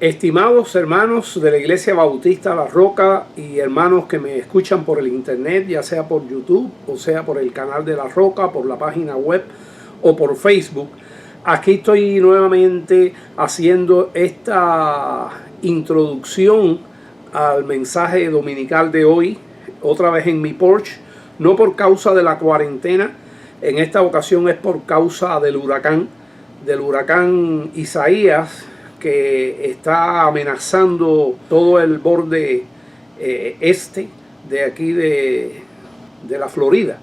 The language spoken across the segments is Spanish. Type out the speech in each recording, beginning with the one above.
Estimados hermanos de la Iglesia Bautista La Roca y hermanos que me escuchan por el internet, ya sea por YouTube o sea por el canal de La Roca, por la página web o por Facebook, aquí estoy nuevamente haciendo esta introducción al mensaje dominical de hoy, otra vez en mi porch, no por causa de la cuarentena, en esta ocasión es por causa del huracán Isaías, que está amenazando todo el borde este de aquí de la Florida.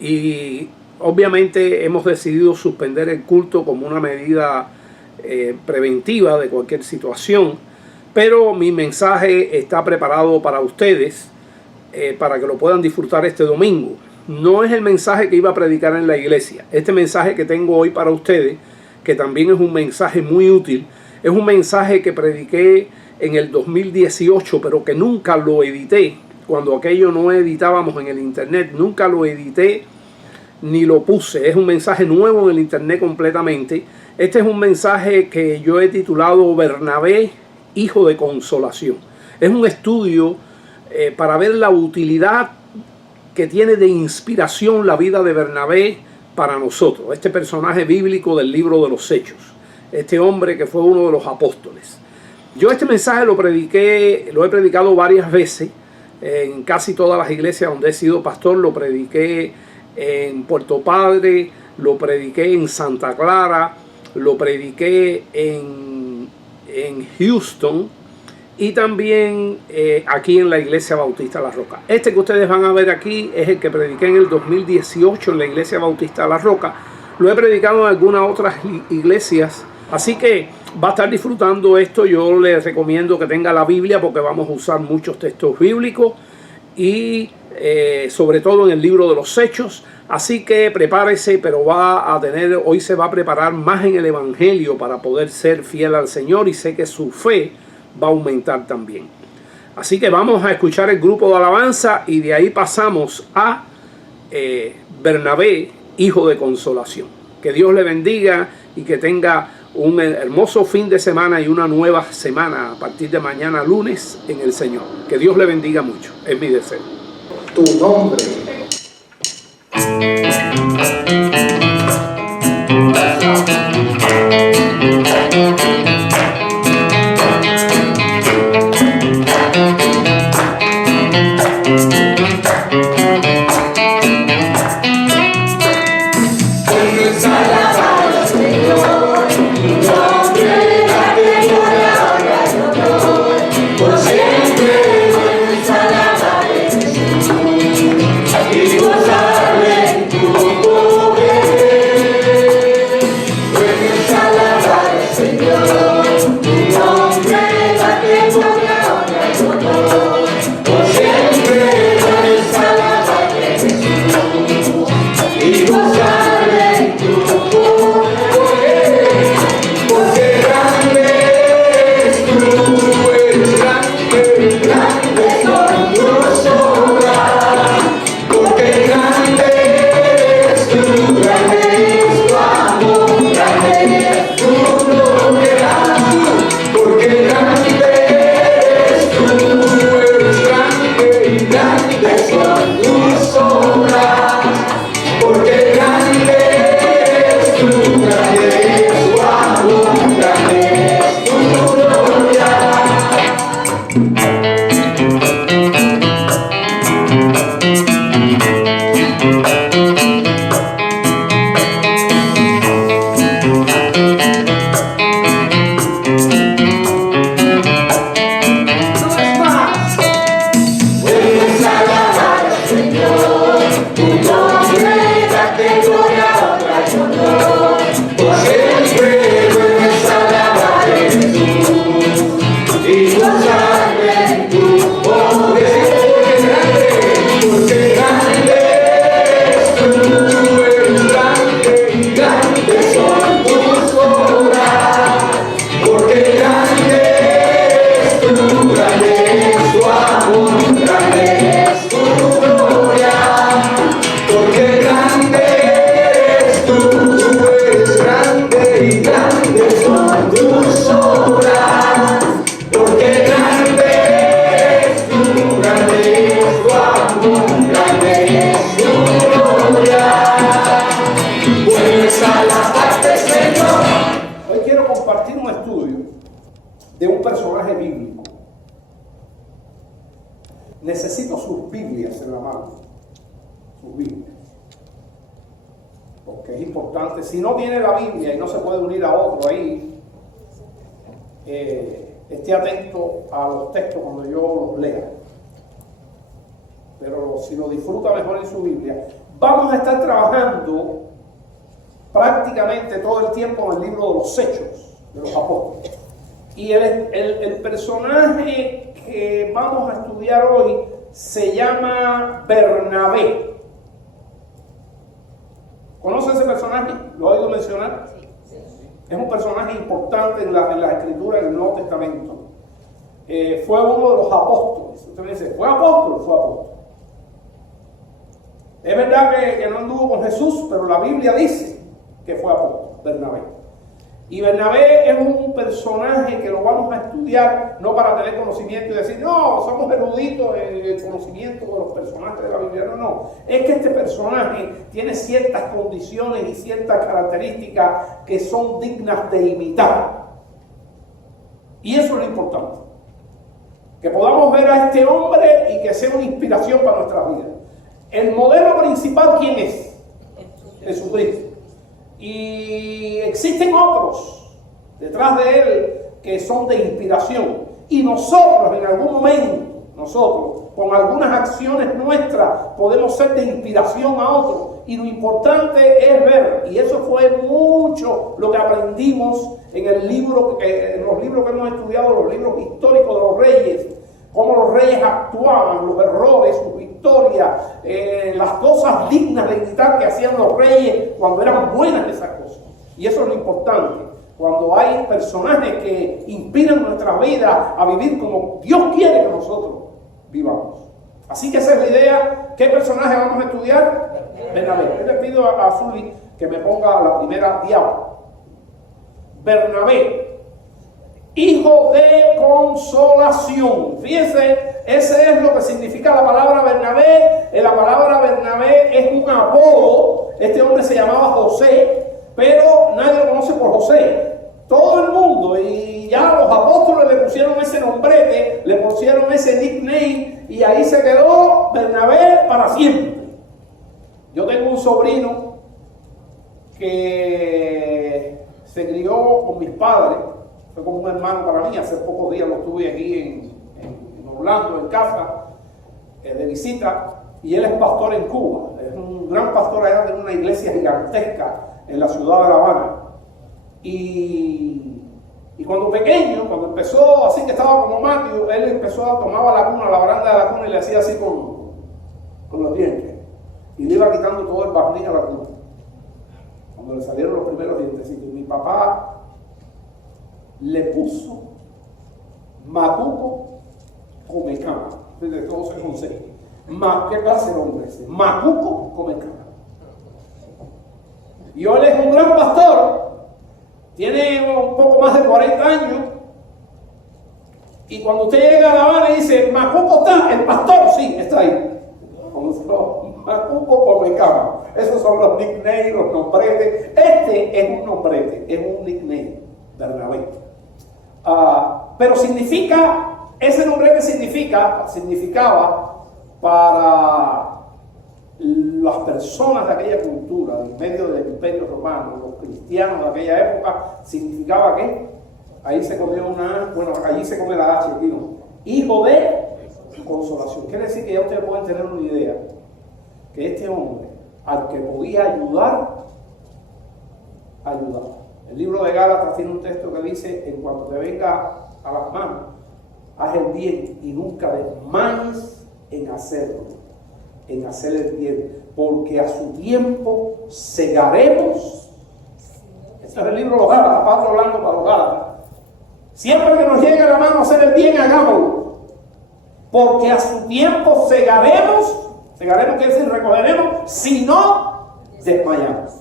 Y obviamente hemos decidido suspender el culto como una medida preventiva de cualquier situación, pero mi mensaje está preparado para ustedes para que lo puedan disfrutar este domingo. No es el mensaje que iba a predicar en la iglesia. Este mensaje que tengo hoy para ustedes, que también es un mensaje muy útil, es un mensaje que prediqué en el 2018, pero que nunca lo edité. Cuando aquello no editábamos en el internet, nunca lo edité ni lo puse. Es un mensaje nuevo en el internet completamente. Este es un mensaje que yo he titulado Bernabé, hijo de consolación. Es un estudio para ver la utilidad que tiene de inspiración la vida de Bernabé para nosotros. Este personaje bíblico del libro de los Hechos. Este hombre que fue uno de los apóstoles. Yo este mensaje lo he predicado varias veces en casi todas las iglesias donde he sido pastor. Lo prediqué en Puerto Padre, lo prediqué en Santa Clara, lo prediqué en Houston y también aquí en la Iglesia Bautista La Roca. Este que ustedes van a ver aquí es el que prediqué en el 2018 en la Iglesia Bautista La Roca. Lo he predicado en algunas otras iglesias. Así que va a estar disfrutando esto. Yo les recomiendo que tenga la Biblia porque vamos a usar muchos textos bíblicos y sobre todo en el libro de los Hechos. Así que prepárese, pero hoy se va a preparar más en el Evangelio para poder ser fiel al Señor y sé que su fe va a aumentar también. Así que vamos a escuchar el grupo de alabanza y de ahí pasamos a Bernabé, hijo de consolación. Que Dios le bendiga y que tenga un hermoso fin de semana y una nueva semana a partir de mañana lunes en el Señor. Que Dios le bendiga mucho, es mi deseo. Tu nombre. de un personaje bíblico. Necesito sus Biblias en la mano, sus Biblias, porque es importante. Si no tiene la Biblia y no se puede unir a otro ahí, esté atento a los textos cuando yo los lea. Pero si lo disfruta mejor en su Biblia, vamos a estar trabajando prácticamente todo el tiempo en el libro de los Hechos de los Apóstoles. Y el personaje que vamos a estudiar hoy se llama Bernabé. ¿Conoce ese personaje? ¿Lo ha oído mencionar? Sí. Es un personaje importante en la escritura del Nuevo Testamento. Fue uno de los apóstoles. Usted me dice, ¿fue apóstol? Fue apóstol. Es verdad que no anduvo con Jesús, pero la Biblia dice que fue apóstol, Bernabé. Y Bernabé es un personaje que lo vamos a estudiar no para tener conocimiento y decir, no, somos eruditos en el conocimiento de los personajes de la Biblia. No. Es que este personaje tiene ciertas condiciones y ciertas características que son dignas de imitar. Y eso es lo importante. Que podamos ver a este hombre y que sea una inspiración para nuestras vidas. El modelo principal, ¿quién es? Jesucristo. Y existen otros detrás de él que son de inspiración. Y nosotros en algún momento, con algunas acciones nuestras, podemos ser de inspiración a otros. Y lo importante es ver, y eso fue mucho lo que aprendimos en los libros que hemos estudiado, los libros históricos de los reyes, cómo los reyes actuaban, los errores, sus victorias, las cosas dignas de imitar que hacían los reyes cuando eran buenas esas cosas. Y eso es lo importante, cuando hay personajes que inspiran nuestra vida a vivir como Dios quiere que nosotros vivamos. Así que esa es la idea. ¿Qué personaje vamos a estudiar? Bernabé. Yo le pido a Zuli que me ponga la primera diapositiva. Bernabé, hijo de consolación. Fíjense, ese es lo que significa la palabra Bernabé. La palabra Bernabé es un apodo. Este hombre se llamaba José, pero nadie lo conoce por José. Todo el mundo, y ya los apóstoles le pusieron ese nombrete, le pusieron ese nickname, y ahí se quedó Bernabé para siempre. Yo tengo un sobrino que se crió con mis padres. Fue como un hermano para mí. Hace pocos días lo tuve aquí en Orlando, en casa, de visita. Y él es pastor en Cuba. Es un gran pastor allá de una iglesia gigantesca en la ciudad de La Habana. Y cuando pequeño, cuando empezó así que estaba como Matthew, él empezó a tomar la cuna, la baranda de la cuna, y le hacía así con los dientes. Y le iba quitando todo el barniz a la cuna. Cuando le salieron los primeros dientecitos. Mi papá le puso Macuco Comecama. Desde todo se conseguía. ¿Qué clase de hombre ese? Macuco Comecama. Y hoy es un gran pastor. Tiene un poco más de 40 años. Y cuando usted llega a La Habana y dice, Macuco está, el pastor, sí, está ahí. Macuco Comecama. Esos son los nicknames, los nombretes. Este es un nombrete, es un nickname, Bernabé. Pero ese nombre que significaba para las personas de aquella cultura, en medio del Imperio Romano, los cristianos de aquella época, significaba que ahí se comió allí se come la H, aquí no. Hijo de consolación. Quiere decir que ya ustedes pueden tener una idea que este hombre, al que podía ayudaba. El libro de Gálatas tiene un texto que dice, en cuanto te venga a las manos, haz el bien y nunca desmayes en hacerlo, en hacer el bien, porque a su tiempo segaremos. Este es el libro de los Gálatas, Pablo hablando para los Gálatas. Siempre que nos llegue a la mano hacer el bien, hagámoslo, porque a su tiempo segaremos quiere decir recogeremos, si no desmayamos.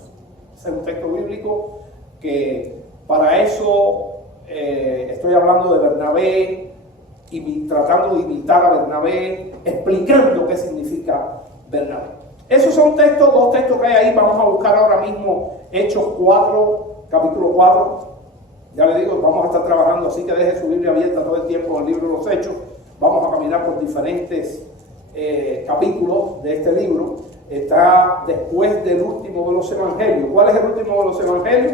Ese es un texto bíblico que para eso estoy hablando de Bernabé y tratando de imitar a Bernabé, explicando qué significa Bernabé. Esos son dos textos que hay ahí. Vamos a buscar ahora mismo Hechos 4, capítulo 4. Ya le digo, vamos a estar trabajando así que deje su Biblia abierta todo el tiempo en el libro de los Hechos. Vamos a caminar por diferentes capítulos de este libro. Está después del último de los evangelios. ¿Cuál es el último de los evangelios?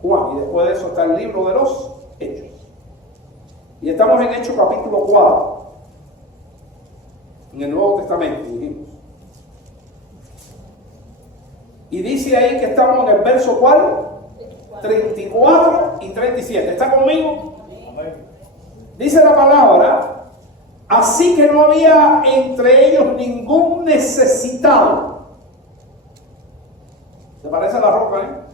Juan. Y después de eso está el libro de los Hechos. Y estamos en Hechos capítulo 4, en el Nuevo Testamento, dijimos. Y dice ahí que estamos en el verso ¿cuál? 34 y 37. ¿Está conmigo? Dice la palabra: así que no había entre ellos ningún necesitado. ¿Te parece la roca,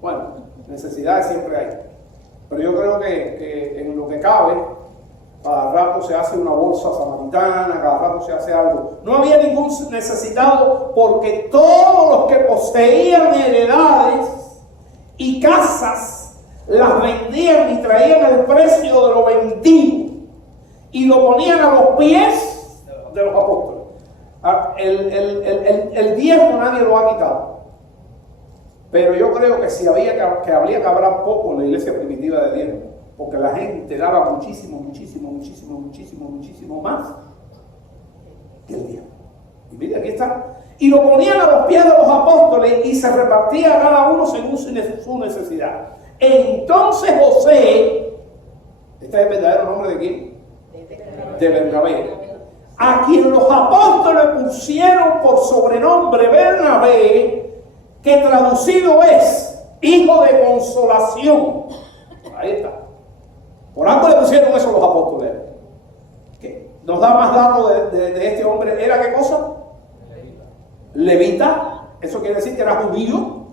Bueno, necesidades siempre hay. Pero yo creo que en lo que cabe, cada rato se hace una bolsa samaritana, cada rato se hace algo. No había ningún necesitado, porque todos los que poseían heredades y casas las vendían y traían el precio de lo vendido y lo ponían a los pies de los apóstoles. El diezmo nadie lo ha quitado. Pero yo creo que si habría que hablar poco en la iglesia primitiva de diezmo, porque la gente daba muchísimo más que el diezmo. Y mira, aquí está. Y lo ponían a los pies de los apóstoles y se repartía a cada uno según su necesidad. Entonces José, este es el verdadero nombre de quién? De Bernabé, a quien los apóstoles pusieron por sobrenombre Bernabé, que traducido es hijo de consolación. Ahí está. Por algo le pusieron eso los apóstoles. ¿Qué? Nos da más datos de este hombre. ¿Era qué cosa? Levita. Eso quiere decir que era judío.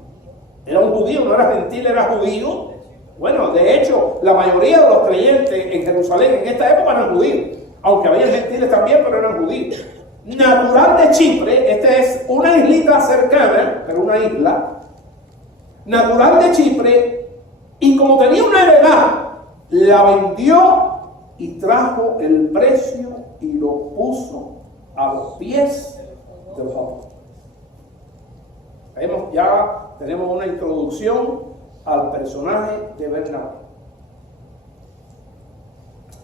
Era un judío, no era gentil, era judío. Bueno, de hecho, la mayoría de los creyentes en Jerusalén en esta época eran judíos. Aunque había gentiles también, pero eran judíos. Natural de Chipre, esta es una islita cercana, pero una isla. Natural de Chipre, y como tenía una heredad, la vendió y trajo el precio y lo puso a los pies de los apóstoles. Ya tenemos una introducción al personaje de Bernabé.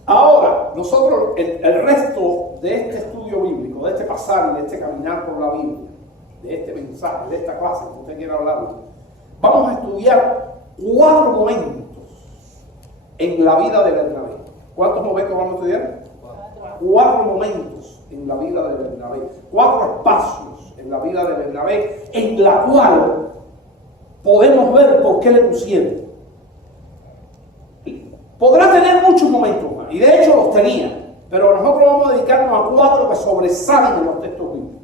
Ahora, nosotros, el resto de este estudio bíblico, de este pasar y de este caminar por la Biblia, de este mensaje, de esta clase que usted quiera hablar, vamos a estudiar 4 momentos en la vida de Bernabé. ¿Cuántos momentos vamos a estudiar? 4 momentos en la vida de Bernabé. 4 espacios en la vida de Bernabé, en la cual podemos ver por qué le pusieron. Podrá tener muchos momentos más, y de hecho los tenía, pero nosotros vamos a dedicarnos a 4 que sobresalen en los textos bíblicos.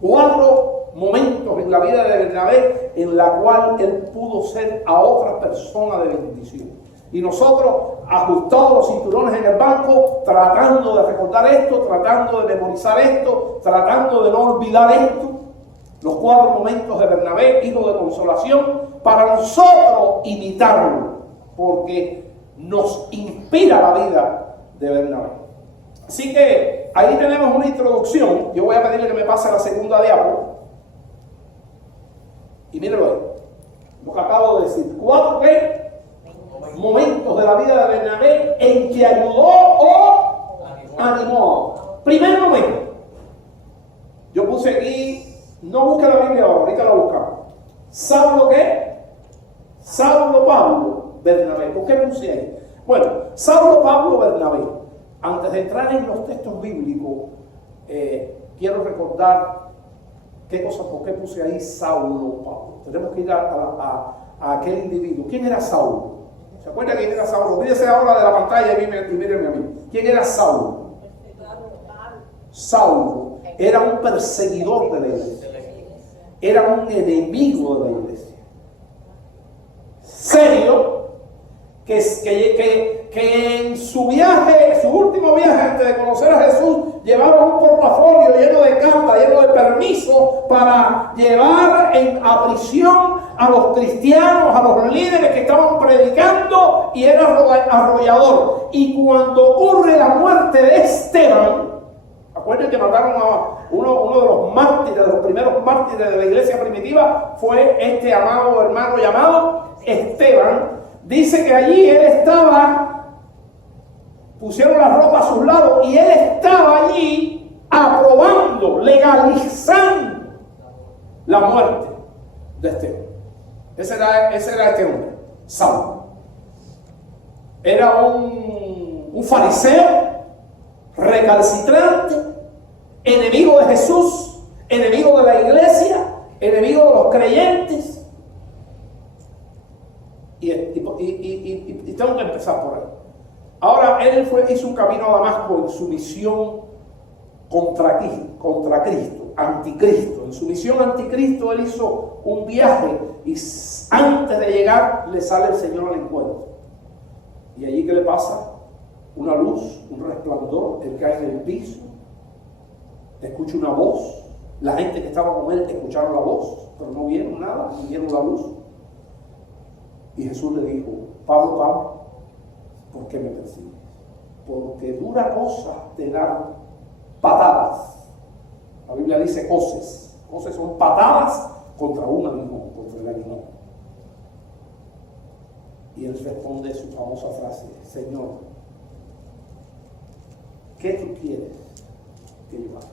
4 momentos en la vida de Bernabé en la cual él pudo ser a otra persona de bendición. Y nosotros, ajustados los cinturones en el banco, tratando de recordar esto, tratando de memorizar esto, tratando de no olvidar esto, los 4 momentos de Bernabé, hijo de consolación, para nosotros imitarlo, porque nos inspira la vida de Bernabé. Así que ahí tenemos una introducción. Yo voy a pedirle que me pase la segunda diapo. Y mírenlo ahí. Lo que acabo de decir. 4 momentos de la vida de Bernabé en que ayudó o animó. Primer momento. Yo puse aquí, no busque la Biblia ahorita la buscamos. ¿Saulo qué? Saulo Pablo Bernabé. ¿Por qué puse ahí? Bueno, Saulo Pablo Bernabé. Antes de entrar en los textos bíblicos, quiero recordar qué cosa, por qué puse ahí Saulo Pablo. Tenemos que ir a aquel individuo. ¿Quién era Saulo? ¿Se acuerdan quién era Saulo? Mírense ahora de la pantalla y mírenme a mí. ¿Quién era Saulo? Saulo era un perseguidor de la iglesia. Era un enemigo de la iglesia. Serio, que en su viaje, su último viaje antes de conocer a Jesús, llevaba un portafolio lleno de cartas, lleno de permisos para llevar a prisión a los cristianos, a los líderes que estaban predicando, y era arrollador. Y cuando ocurre la muerte de Esteban, acuérdense que mataron a uno de los mártires, de los primeros mártires de la iglesia primitiva, fue este amado hermano llamado Esteban. dice que allí él estaba, pusieron la ropa a sus lados y él estaba allí aprobando, legalizando la muerte de este hombre. Ese era este hombre, Saulo. Era un fariseo recalcitrante, enemigo de Jesús, enemigo de la iglesia, enemigo de los creyentes. Y tengo que empezar por ahí. Ahora él hizo un camino a Damasco en su misión contra Cristo, anticristo. En su misión anticristo él hizo un viaje y antes de llegar le sale el Señor al encuentro. Y allí, ¿qué le pasa? Una luz, un resplandor, él cae en el piso, escucha una voz. La gente que estaba con él escucharon la voz, pero no vieron nada, no vieron la luz. Y Jesús le dijo: Pablo, Pablo, ¿por qué me persigues? Porque dura cosa te dan patadas. La Biblia dice hoces. Hoces son patadas contra un aguijón, contra el aguijón. Y él responde su famosa frase: Señor, ¿qué tú quieres que yo haga?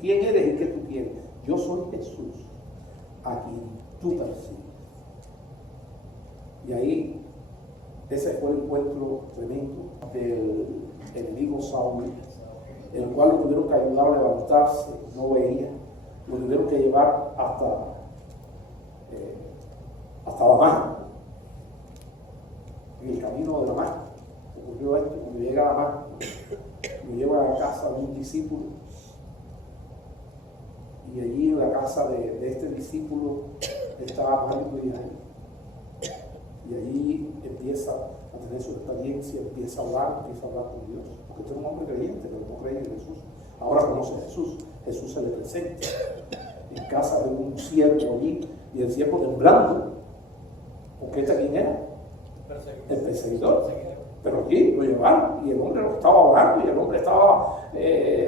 ¿Quién eres y qué tú quieres? Yo soy Jesús, a quien tú persigues. Y ahí, ese fue el encuentro tremendo del enemigo Saulo, en el cual lo tuvieron que ayudar a levantarse, no veía, lo tuvieron que llevar hasta Damasco. En el camino de Damasco ocurrió esto: cuando llega a Damasco, lo lleva a la casa de un discípulo, y allí en la casa de este discípulo estaba Mario Villanueva. Y allí empieza a tener su experiencia, empieza a hablar con Dios, porque este era un hombre creyente, pero no creía en Jesús. Ahora conoce a Jesús, Jesús se le presenta en casa de un siervo allí, y el siervo temblando, porque este quién era, el perseguidor. Pero allí lo llevaron y el hombre lo estaba orando y el hombre estaba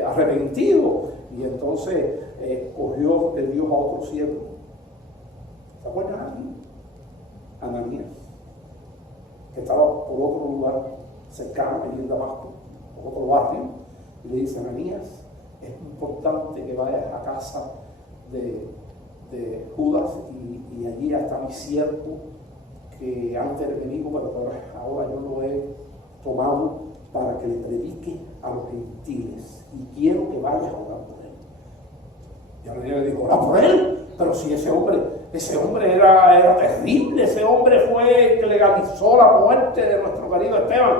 arrepentido, y entonces cogió de Dios a otro siervo. ¿Se acuerdan aquí? Ananías, que estaba por otro lugar cercano, allí en Damasco, por otro barrio, y le dice: Ananías, es importante que vayas a casa de Judas, y allí está mi siervo, que antes era enemigo, pero ahora yo lo he tomado para que le predique a los gentiles, y quiero que vayas a orar por él. Y Ananías le dijo: ¿orar por él? Pero si ese hombre era terrible, ese hombre fue el que legalizó la muerte de nuestro querido Esteban.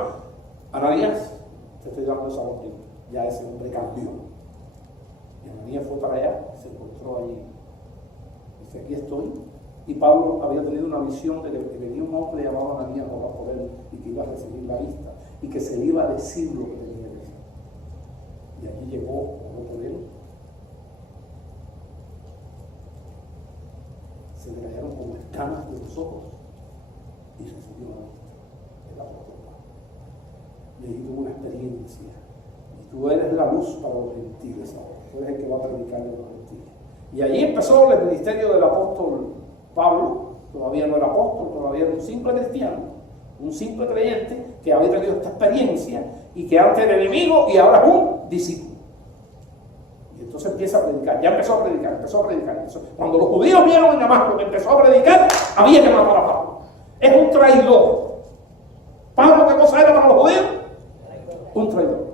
Ananías, te estoy dando esa orden, ya ese hombre cambió. Y Ananías fue para allá, se encontró allí. Dice: aquí estoy. Y Pablo había tenido una visión de que venía un hombre llamado Ananías a orar por él, y que iba a recibir la vista, y que se le iba a decir lo que tenía que decir. Y allí llegó, oró por él. Se le cayeron como escamas de los ojos y recibió la vista. El apóstol Pablo. Y ahí tuvo una experiencia. Y tú eres la luz para los gentiles ahora. Tú eres el que va a predicar a los gentiles. Y allí empezó el ministerio del apóstol Pablo. Todavía no era apóstol, todavía era un simple cristiano, un simple creyente que había tenido esta experiencia y que antes era enemigo y ahora es un discípulo. Entonces empieza a predicar, ya empezó a predicar. Cuando los judíos vieron en Damasco que empezó a predicar, había que matar a Pablo. Es un traidor. ¿Pablo qué cosa era para los judíos? Un traidor.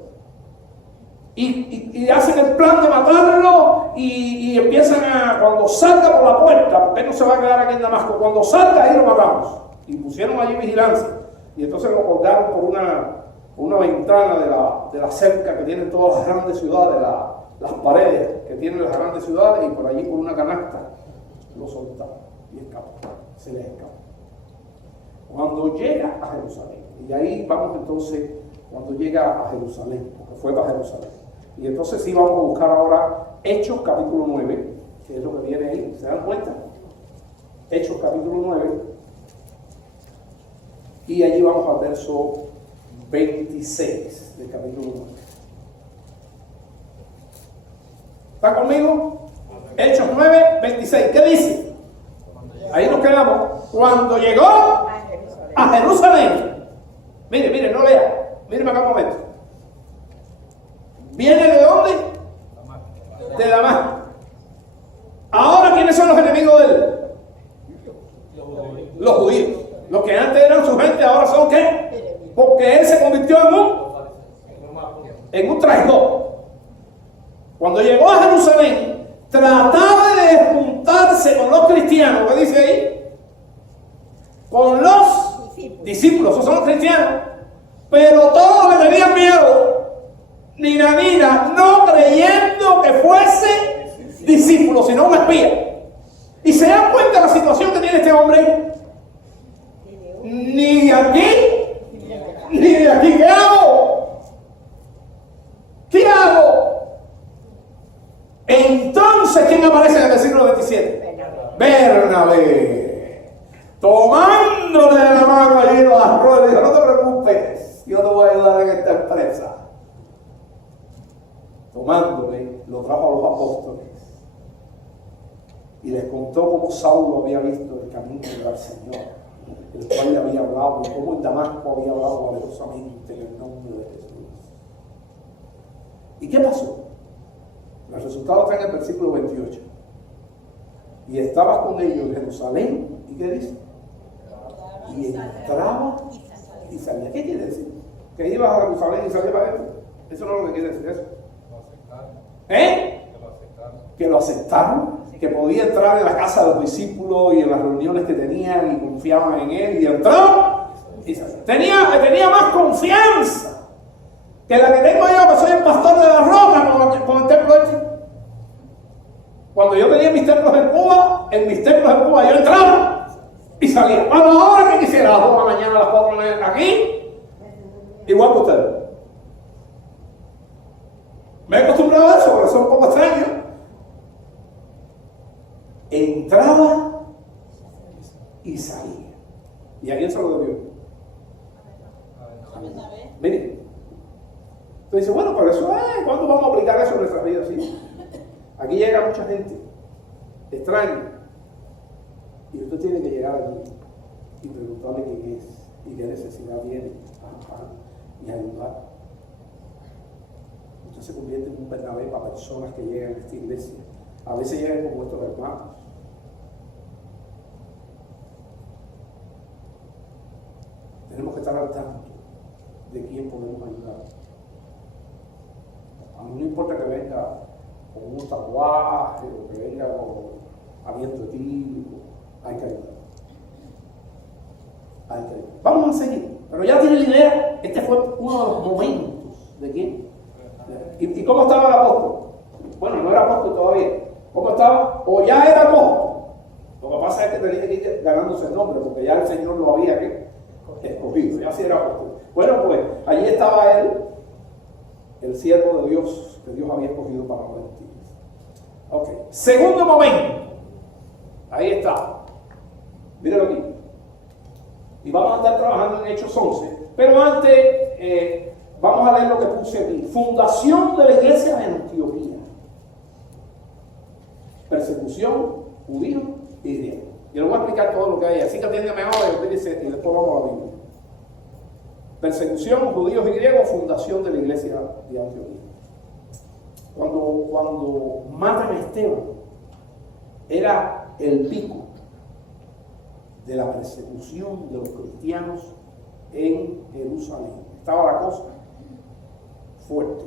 Y hacen el plan de matarlo y empiezan a, cuando salga por la puerta, porque él no se va a quedar aquí en Damasco, cuando salga ahí lo matamos. Y pusieron allí vigilancia. Y entonces lo colgaron por una ventana de la cerca que tienen todas las grandes ciudades, las paredes que tienen las grandes ciudades, y por allí por una canasta lo soltaron y escapó, se les escapó. Cuando llega a Jerusalén, y ahí vamos entonces, cuando llega a Jerusalén, porque fue para Jerusalén, y entonces sí vamos a buscar ahora Hechos capítulo 9, que es lo que viene ahí, ¿se dan cuenta? Hechos capítulo 9, y allí vamos al verso 26 del capítulo 9. ¿Está conmigo? Hechos 9, 26. ¿Qué dice? Ahí nos quedamos. Cuando llegó a Jerusalén. Mire, no lea. Míreme acá un momento. ¿Viene de dónde? De Damasco. Ahora, ¿quiénes son los enemigos de él? Los judíos. Los que antes eran su gente, ahora son ¿qué? Porque él se convirtió en un traidor. Cuando llegó a Jerusalén, trataba de juntarse con los cristianos. ¿Qué dice ahí? Con los discípulos. Esos son los cristianos. Pero todos le tenían miedo. Nina, no creyendo que fuese discípulo, sino un espía. Y se dan cuenta de la situación que tiene este hombre. Ni de aquí, ni de aquí. ¿Qué hago? ¿Qué hago? Entonces, ¿quién aparece en el versículo 27? Bernabé. Tomándole de la mano allí los arroyos, dijo: no te preocupes, yo te voy a ayudar en esta empresa. Tomándole, lo trajo a los apóstoles y les contó cómo Saulo había visto el camino del Señor, el cual le había hablado, y cómo en Damasco había hablado valerosamente en el nombre de Jesús. ¿Y qué pasó? El resultado está en el versículo 28. Y estaba con ellos en Jerusalén. ¿Y qué dice? Y entraba y salía. ¿Qué quiere decir? Que iba a Jerusalén y salía para adentro. Eso no es lo que quiere decir eso. Que lo aceptaron, que podía entrar en la casa de los discípulos y en las reuniones que tenían y confiaban en él, y entró y tenía más confianza que la que tengo yo, que soy el pastor de la roca con el templo este. Cuando yo tenía mis templos en Cuba, yo entraba y salía. Bueno, ahora que quisiera, a las 2 de la mañana, a las 4 de la mañana, aquí, igual que ustedes. Me he acostumbrado a eso, por eso es un poco extraño. Entraba y salía. ¿Y a quién se lo debió? Miren. Entonces dice: bueno, pero eso es, ¿cuándo vamos a aplicar eso en nuestra vida? Sí. Aquí llega mucha gente extraña. Y usted tiene que llegar allí y preguntarle qué es y qué necesidad tiene y ayudar. Usted se convierte en un Bernabé para personas que llegan a esta iglesia. A veces llegan como estos hermanos. Tenemos que estar al tanto de quién podemos ayudar. A mí no importa que venga con un tatuaje o que venga con aliento etílico, hay que ayudar. Vamos a seguir, pero ya tiene la idea. Este fue uno de los momentos de quién. ¿Y cómo estaba el apóstol? Bueno, no era apóstol todavía. ¿Cómo estaba? O ya era apóstol. Lo que pasa es que tenía que ir ganándose el nombre, porque ya el Señor lo había escogido, ya sí era apóstol. Bueno, pues allí estaba él, el siervo de Dios, que Dios había escogido para los gentiles. Ok, segundo momento. Ahí está. Mírenlo aquí. Y vamos a estar trabajando en Hechos 11. Pero antes, vamos a leer lo que puse aquí. Fundación de la iglesia en Antioquía. Persecución, judío y griego. Yo les voy a explicar todo lo que hay. Así que atiéndeme ahora y después vamos a la Biblia. Persecución, judíos y griegos, fundación de la iglesia de Antioquía. Cuando matan a Esteban, era el pico de la persecución de los cristianos en Jerusalén. Estaba la cosa fuerte.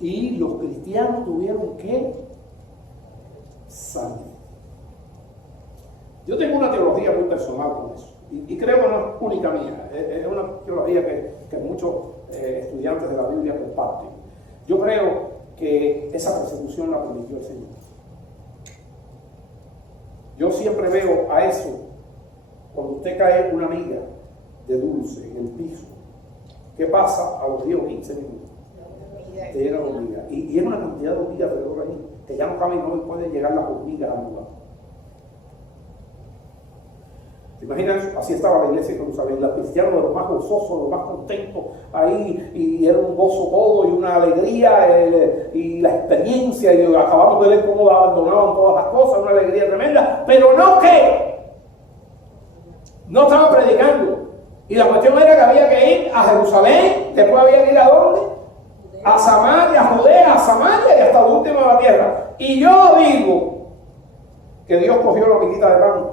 Y los cristianos tuvieron que salir. Yo tengo una teología muy personal con eso. Y creo que no es única mía. Es una teología que muchos estudiantes de la Biblia comparten. Yo creo que esa persecución la permitió el Señor. Yo siempre veo a eso, cuando usted cae una miga de dulce en el piso, ¿qué pasa a los 10 o 15 minutos? Te llegan hormigas. Y es una cantidad de hormigas alrededor ahí, que ya no caben y no pueden llegar las hormigas al lugar. ¿Te imaginas? Así estaba la iglesia de Jerusalén. Los cristianos, los más gozosos, los más contentos ahí, y era un gozo todo y una alegría, y la experiencia, y acabamos de ver cómo abandonaban todas las cosas, una alegría tremenda, pero no que no estaban predicando, Y la cuestión era que había que ir a Jerusalén, después había que ir ¿a dónde? A Samaria, a Judea, a Samaria y hasta el último de la tierra. Y yo digo que Dios cogió la amiguita de pan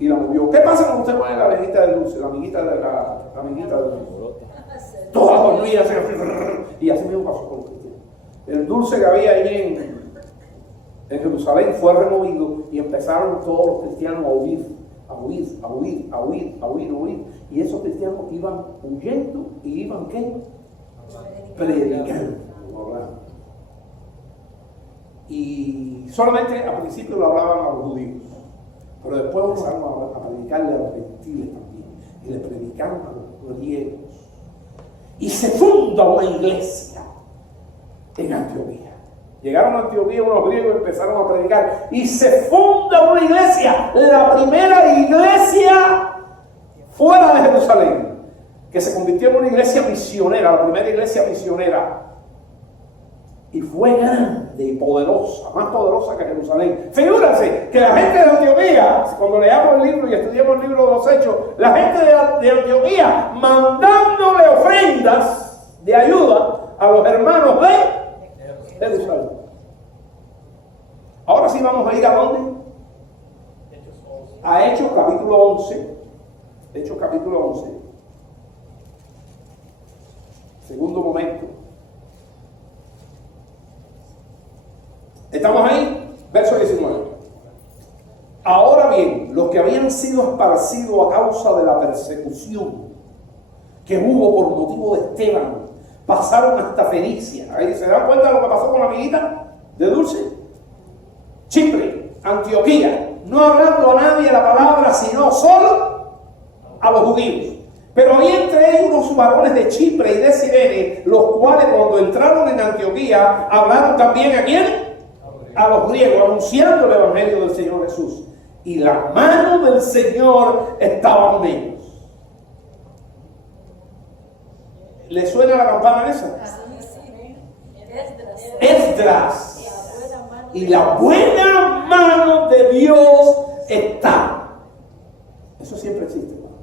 y la movió. ¿Qué pasa cuando usted pone la amiguita de dulce? La amiguita de dulce. Todas las hornillas y así mismo pasó con Cristo. El dulce que había ahí en Jerusalén fue removido y empezaron todos los cristianos a huir. Y esos cristianos iban huyendo y iban ¿qué? Predicando. Y solamente al principio lo hablaban a los judíos, pero después empezaron a predicarle a los gentiles también, y le predicaron a los griegos. Y se funda una iglesia en Antioquía. Llegaron a Antioquía unos griegos y empezaron a predicar. Y se funda una iglesia, la primera iglesia fuera de Jerusalén, que se convirtió en una iglesia misionera, la primera iglesia misionera. Y fue grande y poderosa, más poderosa que Jerusalén. Figúrense que la gente de Antioquía, cuando leamos el libro y estudiamos el libro de los Hechos, la gente de Antioquía mandándole ofrendas de ayuda a los hermanos de Jerusalén. Ahora sí vamos a ir a ¿dónde? A Hechos capítulo 11. Hechos capítulo 11. Segundo momento. ¿Estamos ahí? Verso 19. Ahora bien, los que habían sido esparcidos a causa de la persecución que hubo por motivo de Esteban, pasaron hasta Fenicia. Ahí se dan cuenta de lo que pasó con la amiguita de Dulce. Chipre, Antioquía, no hablando a nadie la palabra, sino solo a los judíos. Pero había entre ellos unos varones de Chipre y de Cirene, los cuales cuando entraron en Antioquía, hablaron también ¿a quién? A los griegos, anunciando el evangelio del Señor Jesús. Y la mano del Señor estaba con ellos. ¿Le suena la campana esa? Esdras. Y la buena mano de Dios está. Eso siempre existe, hermano.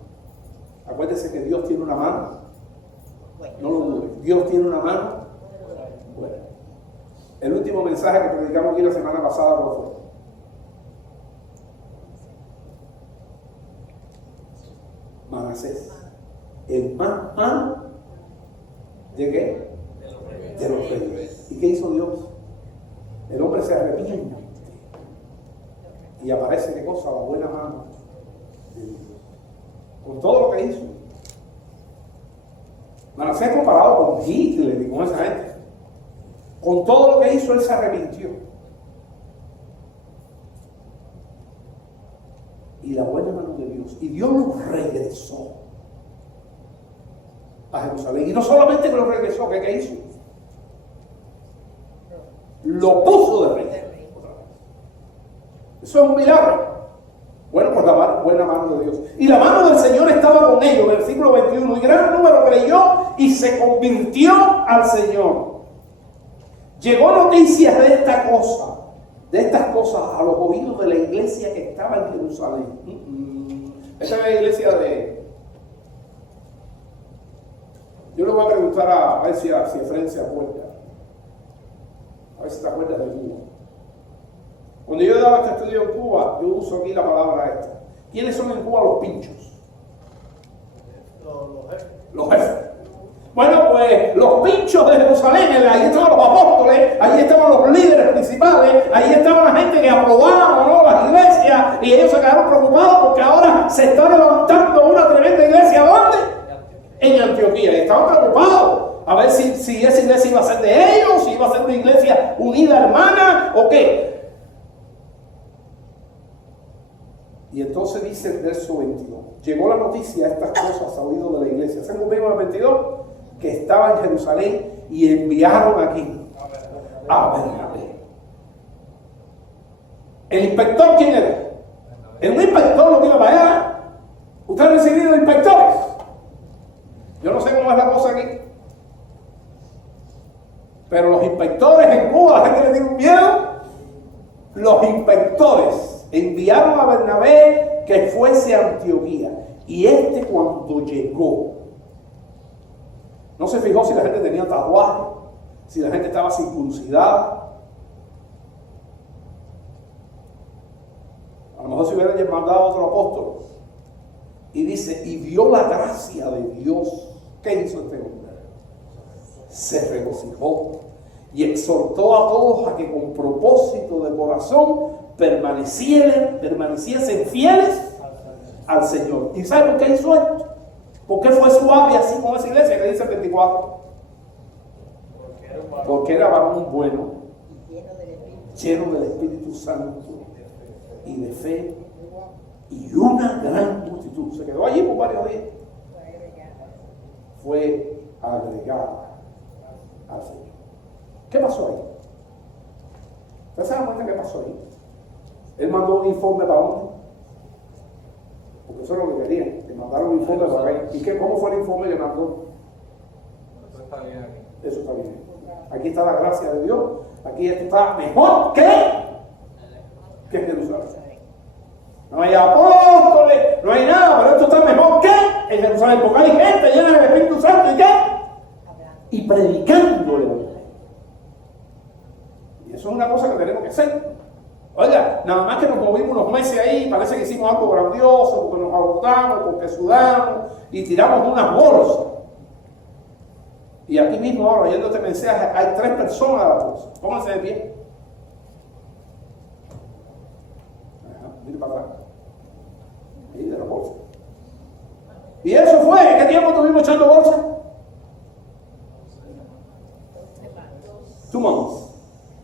Acuérdese que Dios tiene una mano. No lo dude. Dios tiene una mano buena. El último mensaje que predicamos aquí la semana pasada, ¿cuál fue? Manasés. El más malo ¿de qué? De los reyes. ¿Y qué hizo Dios? El hombre se arrepiente y aparece ¿qué cosa? La buena mano de Dios. Con todo lo que hizo. Manasés comparado con Hitler y con esa gente. Con todo lo que hizo, él se arrepintió. Y la buena mano de Dios. Y Dios lo regresó a Jerusalén. Y no solamente que lo regresó, ¿qué hizo? Lo puso de rey. Eso es un milagro. Bueno, pues la buena mano de Dios. Y la mano del Señor estaba con ellos, versículo 21. Y gran número creyó y se convirtió al Señor. Llegó noticias de estas cosas a los oídos de la iglesia que estaba en Jerusalén. Esta es la iglesia de... Yo le voy a preguntar a ver si Efraín se acuerda. A ver si te acuerdas de Cuba. Cuando yo daba este estudio en Cuba, yo uso aquí la palabra esta. ¿Quiénes son en Cuba los pinchos? Los jefes. Bueno, pues los pinchos de Jerusalén, ahí estaban los apóstoles, ahí estaban los líderes principales, ahí estaba la gente que aprobaba, ¿no?, las iglesias, y ellos se quedaron preocupados porque ahora se está levantando una tremenda iglesia. ¿Dónde? En Antioquía. Y estaban preocupados a ver si esa iglesia iba a ser de ellos, si iba a ser una iglesia unida hermana o qué. Y entonces dice el verso 22, llegó la noticia de estas cosas a oído de la iglesia. ¿Se conmigo el 22? Que estaba en Jerusalén y enviaron aquí a Bernabé. ¿El inspector quién era? El inspector lo que iba para allá. ¿Usted ha recibido inspectores? Yo no sé cómo es la cosa aquí. Pero los inspectores en Cuba, la gente le tiene un miedo. Los inspectores enviaron a Bernabé que fuese a Antioquía. Y cuando llegó, no se fijó si la gente tenía tatuaje, si la gente estaba circuncidada. A lo mejor se hubiera mandado a otro apóstol. Y dice, y vio la gracia de Dios. ¿Qué hizo este hombre? Se regocijó y exhortó a todos a que con propósito de corazón permaneciesen fieles al Señor. ¿Y sabe por qué hizo esto? ¿Por qué fue suave así con esa iglesia que dice el 24? Porque era varón bueno, lleno del Espíritu Santo y de fe, y una gran multitud. Se quedó allí por varios días. Fue agregada al Señor. ¿Qué pasó ahí? ¿Ustedes se dan cuenta qué pasó ahí? Él mandó un informe para dónde. Porque eso es lo que querían, que mandaron un informe para acá. ¿Y cómo fue el informe que mandó? Eso está bien aquí. Eso está bien. Aquí está la gracia de Dios. Aquí esto está mejor que Jerusalén. No hay apóstoles, no hay nada, pero esto está mejor que en Jerusalén. Porque hay gente llena del Espíritu Santo y ¿qué? Y predicando el Evangelio. Y eso es una cosa que tenemos que hacer. Oiga, nada más que nos movimos unos meses ahí, parece que hicimos algo grandioso, porque nos agotamos, porque sudamos y tiramos unas bolsas. Y aquí mismo ahora, oyendo este mensaje, hay 3 personas a la bolsa. Pónganse de pie. Mire para atrás. Ahí de la bolsa. Y eso fue. ¿Qué tiempo estuvimos echando bolsa? 2 months.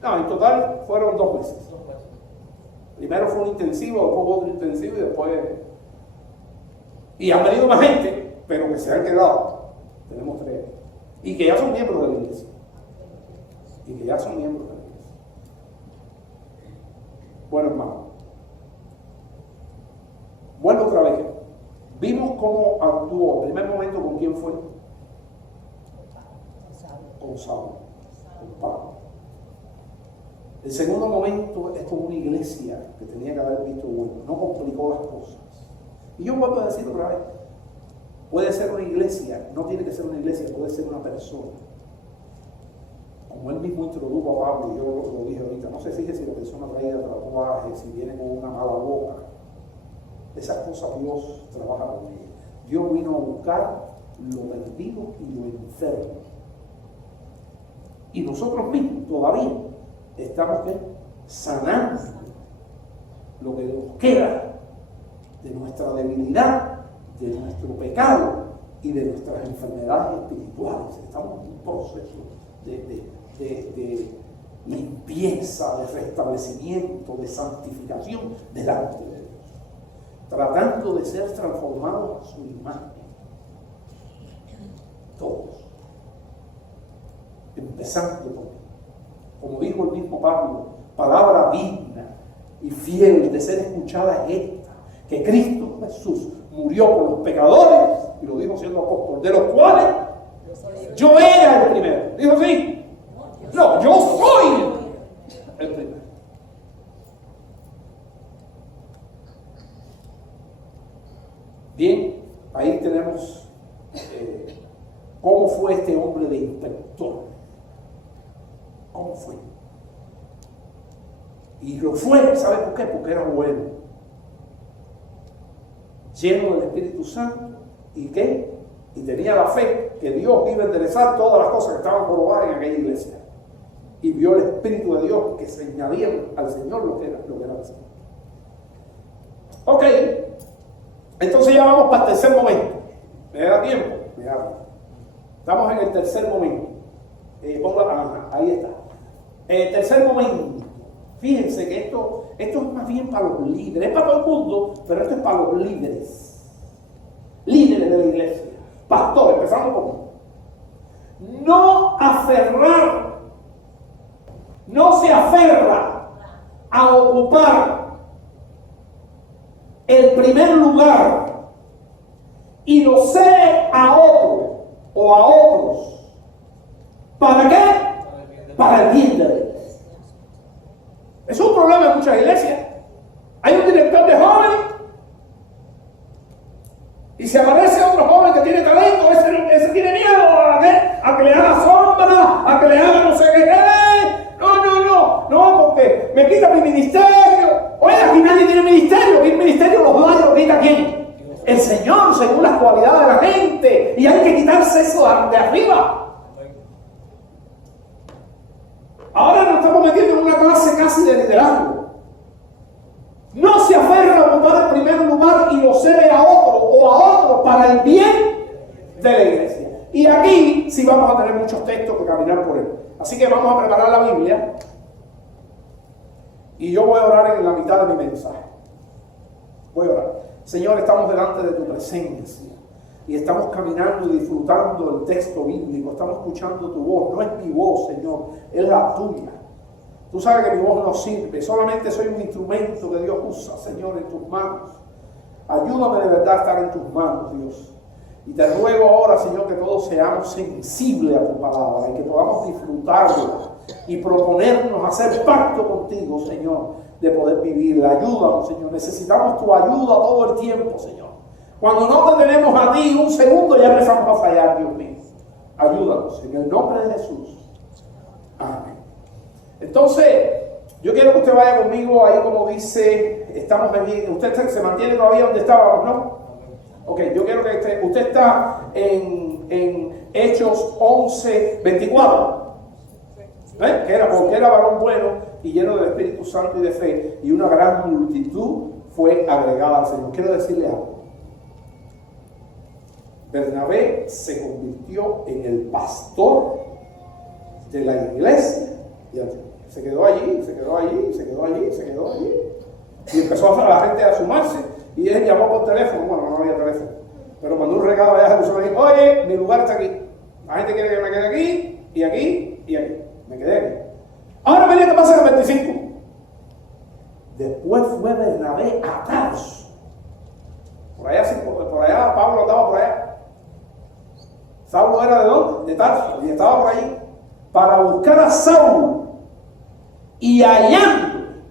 No, en total fueron 2 meses. Primero fue un intensivo, después otro intensivo y después... Y han venido más gente, pero que se han quedado. Tenemos 3. Y que ya son miembros de la iglesia. Bueno, hermano. Vuelvo otra vez. Vimos cómo actuó. El primer momento, ¿con quién fue? Con Saulo. Con Pablo. El segundo momento es con una iglesia que tenía que haber visto bueno. No complicó las cosas. Y yo vuelvo a decir otra vez. Puede ser una iglesia, no tiene que ser una iglesia, puede ser una persona. Como él mismo introdujo a Pablo, y yo lo dije ahorita, no se fije si la persona trae tatuaje, si viene con una mala boca. Esas cosas Dios trabaja con ellas. Dios vino a buscar lo perdido y lo enfermo. Y nosotros mismos todavía estamos sanando lo que nos queda de nuestra debilidad, de nuestro pecado y de nuestras enfermedades espirituales. Estamos en un proceso de limpieza, de restablecimiento, de santificación delante de Dios, tratando de ser transformados a su imagen. Todos. Empezando por, como dijo el mismo Pablo, palabra digna y fiel de ser escuchada es esta, que Cristo Jesús murió por los pecadores, y lo dijo siendo apóstol, de los cuales yo era el primero. ¿Dijo así? No, yo soy el primero. Bien, ahí tenemos cómo fue este hombre de inspector. ¿Cómo fue? Y lo fue, ¿sabe por qué? Porque era bueno. Lleno del Espíritu Santo. ¿Y qué? Y tenía la fe que Dios iba a enderezar todas las cosas que estaban por lugar en aquella iglesia. Y vio el Espíritu de Dios que se añadía al Señor lo que era el Señor. Ok. Entonces ya vamos para el tercer momento. ¿Me da tiempo? Me da tiempo. Estamos en el tercer momento. Ahí está. El tercer momento. Fíjense que esto es más bien para los líderes. Es para todo el mundo, pero esto es para los líderes. Líderes de la iglesia. Pastores, empezamos con no aferrar. No se aferra a ocupar el primer lugar y lo cede a otro o a otros. ¿Para qué? Para el bien de la iglesia. Es un problema en muchas iglesias. Hay un director de jóvenes Y si aparece otro joven que tiene talento, ese tiene miedo a que le haga sombra, a que le haga no sé qué. No, porque me quita mi ministerio. Oye, aquí nadie tiene ministerio. ¿Qué ministerio los da y lo quita quién? El Señor, según las cualidades de la gente. Y hay que quitarse eso de arriba. Ahora nos estamos metiendo en una clase casi de liderazgo. No se aferra a ocupar el primer lugar y lo cede a otro o a otro para el bien de la iglesia. Y aquí sí vamos a tener muchos textos que caminar por él. Así que vamos a preparar la Biblia. Y yo voy a orar en la mitad de mi mensaje. Voy a orar. Señor, estamos delante de tu presencia. Y estamos caminando y disfrutando el texto bíblico. Estamos escuchando tu voz. No es mi voz, Señor, es la tuya. Tú sabes que mi voz no sirve. Solamente soy un instrumento que Dios usa, Señor, en tus manos. Ayúdame de verdad a estar en tus manos, Dios. Y te ruego ahora, Señor, que todos seamos sensibles a tu palabra y que podamos disfrutarla y proponernos hacer pacto contigo, Señor, de poder vivirla. Ayúdanos, Señor. Necesitamos tu ayuda todo el tiempo, Señor. Cuando no te tenemos a ti un segundo ya empezamos a fallar, Dios mío. Ayúdanos en el nombre de Jesús. Amén. Entonces, yo quiero que usted vaya conmigo ahí como dice, estamos aquí, usted se mantiene todavía donde estábamos, ¿no? Ok, yo quiero que usted está en Hechos 11, 24. ¿Ven? Que era porque era varón bueno y lleno del Espíritu Santo y de fe, y una gran multitud fue agregada al Señor. Quiero decirle algo. Bernabé se convirtió en el pastor de la iglesia y se quedó allí. Y empezó a la gente a sumarse. Y él llamó por teléfono, bueno, no había teléfono, pero mandó un recado allá a Jerusalén y dijo: oye, mi lugar está aquí. La gente quiere que me quede aquí, y aquí, y aquí. Me quedé aquí. Ahora venía que pasa el 25. Después fue Bernabé a Tarso. Por allá Pablo andaba por allá. Saulo era de dónde? De Tarso, y estaba por allí para buscar a Saulo. Y hallando,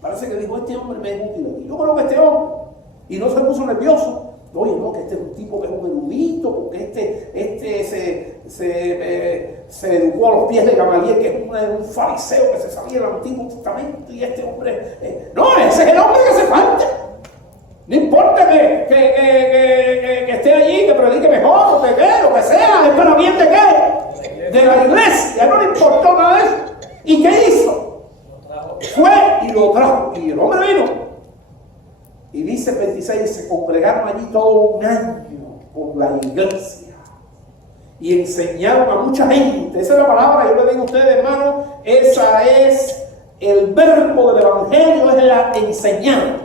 parece que dijo: este hombre me es útil aquí. Yo creo que este hombre, y no se puso nervioso. Oye, no, que este es un tipo que es un erudito, porque este se educó a los pies de Gamaliel, que es un fariseo que se sabía el Antiguo Testamento, y este hombre, no, ese es el hombre que se falta. No importa que esté allí, que predique mejor, o que lo que sea, es para bien de qué, de la iglesia. No le importó nada de eso. ¿Y qué hizo? Fue y lo trajo, y el hombre vino. Y dice el 26, se congregaron allí todo un año con la iglesia y enseñaron a mucha gente. Esa es la palabra, yo le digo a ustedes, hermano, esa es el verbo del evangelio, es la enseñanza.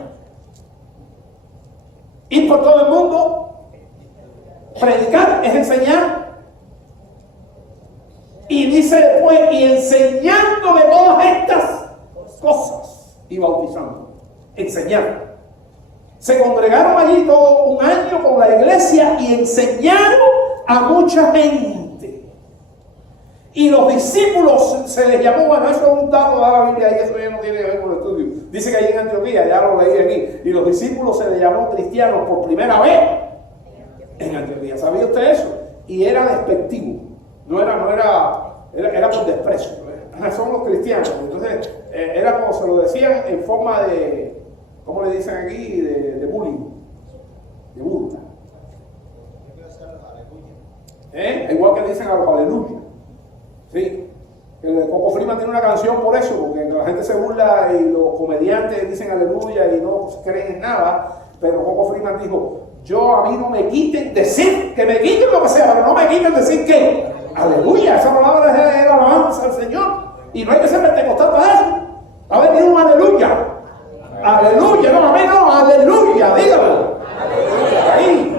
Ir por todo el mundo, predicar es enseñar. Y dice después, y enseñándole todas estas cosas y bautizando, enseñando. Se congregaron allí todo un año con la iglesia y enseñaron a mucha gente. Y los discípulos se les llamó, bueno, eso es un dato de la Biblia y eso ya no tiene que ver con el estudio. Dice que allí en Antioquía, ya lo leí aquí, y los discípulos se les llamó cristianos por primera vez en Antioquía. ¿Sabía usted eso? Y era despectivo, era por desprecio. Son los cristianos. Entonces, era como se lo decían en forma de, ¿cómo le dicen aquí? De bullying, de burla. Igual que dicen a los aleluya. Sí. El Coco Freeman tiene una canción por eso, porque la gente se burla y los comediantes dicen aleluya y no creen en nada. Pero Coco Freeman dijo: a mí no me quiten decir, que me quiten lo que sea, pero no me quiten decir que aleluya. Esa palabra es la alabanza al Señor. Y no hay que ser pentecostal para eso. A ver, diga un aleluya. Aleluya, no, amén, no, aleluya, dígalo. Aleluya. Ahí.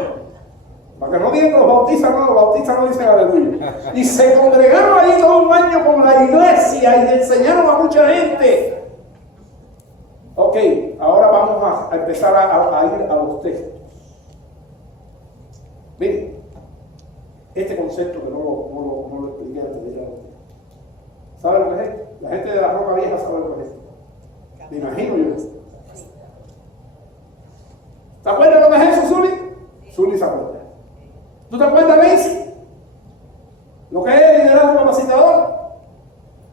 Para que no digan que los bautistas no dicen aleluya. Y se congregaron ahí todo un año con la iglesia y le enseñaron a mucha gente. Ok, ahora vamos a empezar a ir a los textos. Miren, este concepto que no lo expliqué antes de ir a los textos. ¿Sabe lo que es esto? La gente de la roca vieja sabe lo que es esto. Me imagino yo. ¿Te acuerdas lo que es eso, Zuli? Zuli se acuerda. Lo que es el liderazgo capacitador.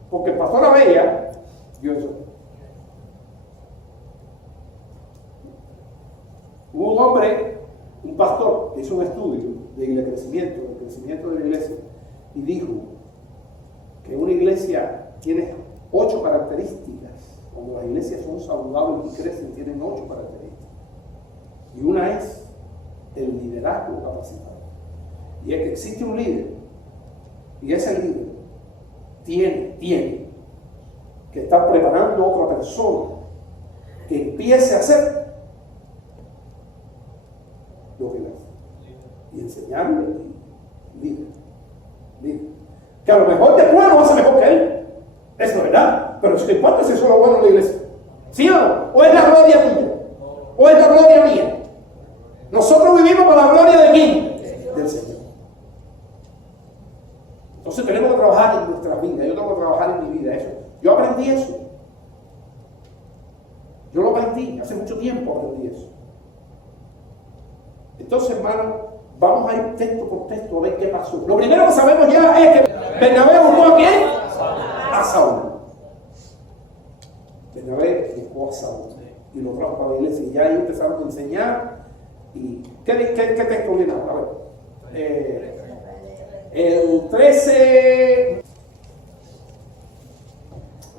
Porque el pastor Abella dio eso. Hubo un hombre, un pastor, que hizo un estudio del crecimiento de la iglesia, y dijo que una iglesia tiene 8 características. Cuando las iglesias son saludables y crecen, tienen 8 características. Y una es el liderazgo capacitado. Y es que existe un líder, y ese líder tiene que estar preparando a otra persona que empiece a hacer lo que él hace. Y enseñarle líder. Que a lo mejor después lo hace mejor que él. Eso es verdad. Pero si te importa si eso es lo bueno en la iglesia. ¿Sí o no? ¿O es la gloria tuya? ¿O es la gloria mía? Nosotros vivimos para la gloria de quién? Del Señor. Entonces tenemos que trabajar en nuestra vida. Yo tengo que trabajar en mi vida. Eso. Yo aprendí eso. Yo lo aprendí. Hace mucho tiempo aprendí eso. Entonces, hermano, vamos a ir texto por texto a ver qué pasó. Lo primero que sabemos ya es que Bernabé buscó ¿a quién? A Saúl. Bernabé buscó a Saúl y lo trajo para la iglesia. Y ya ahí empezaron a enseñar. ¿Y qué texto viene ahora? A ver. El 13.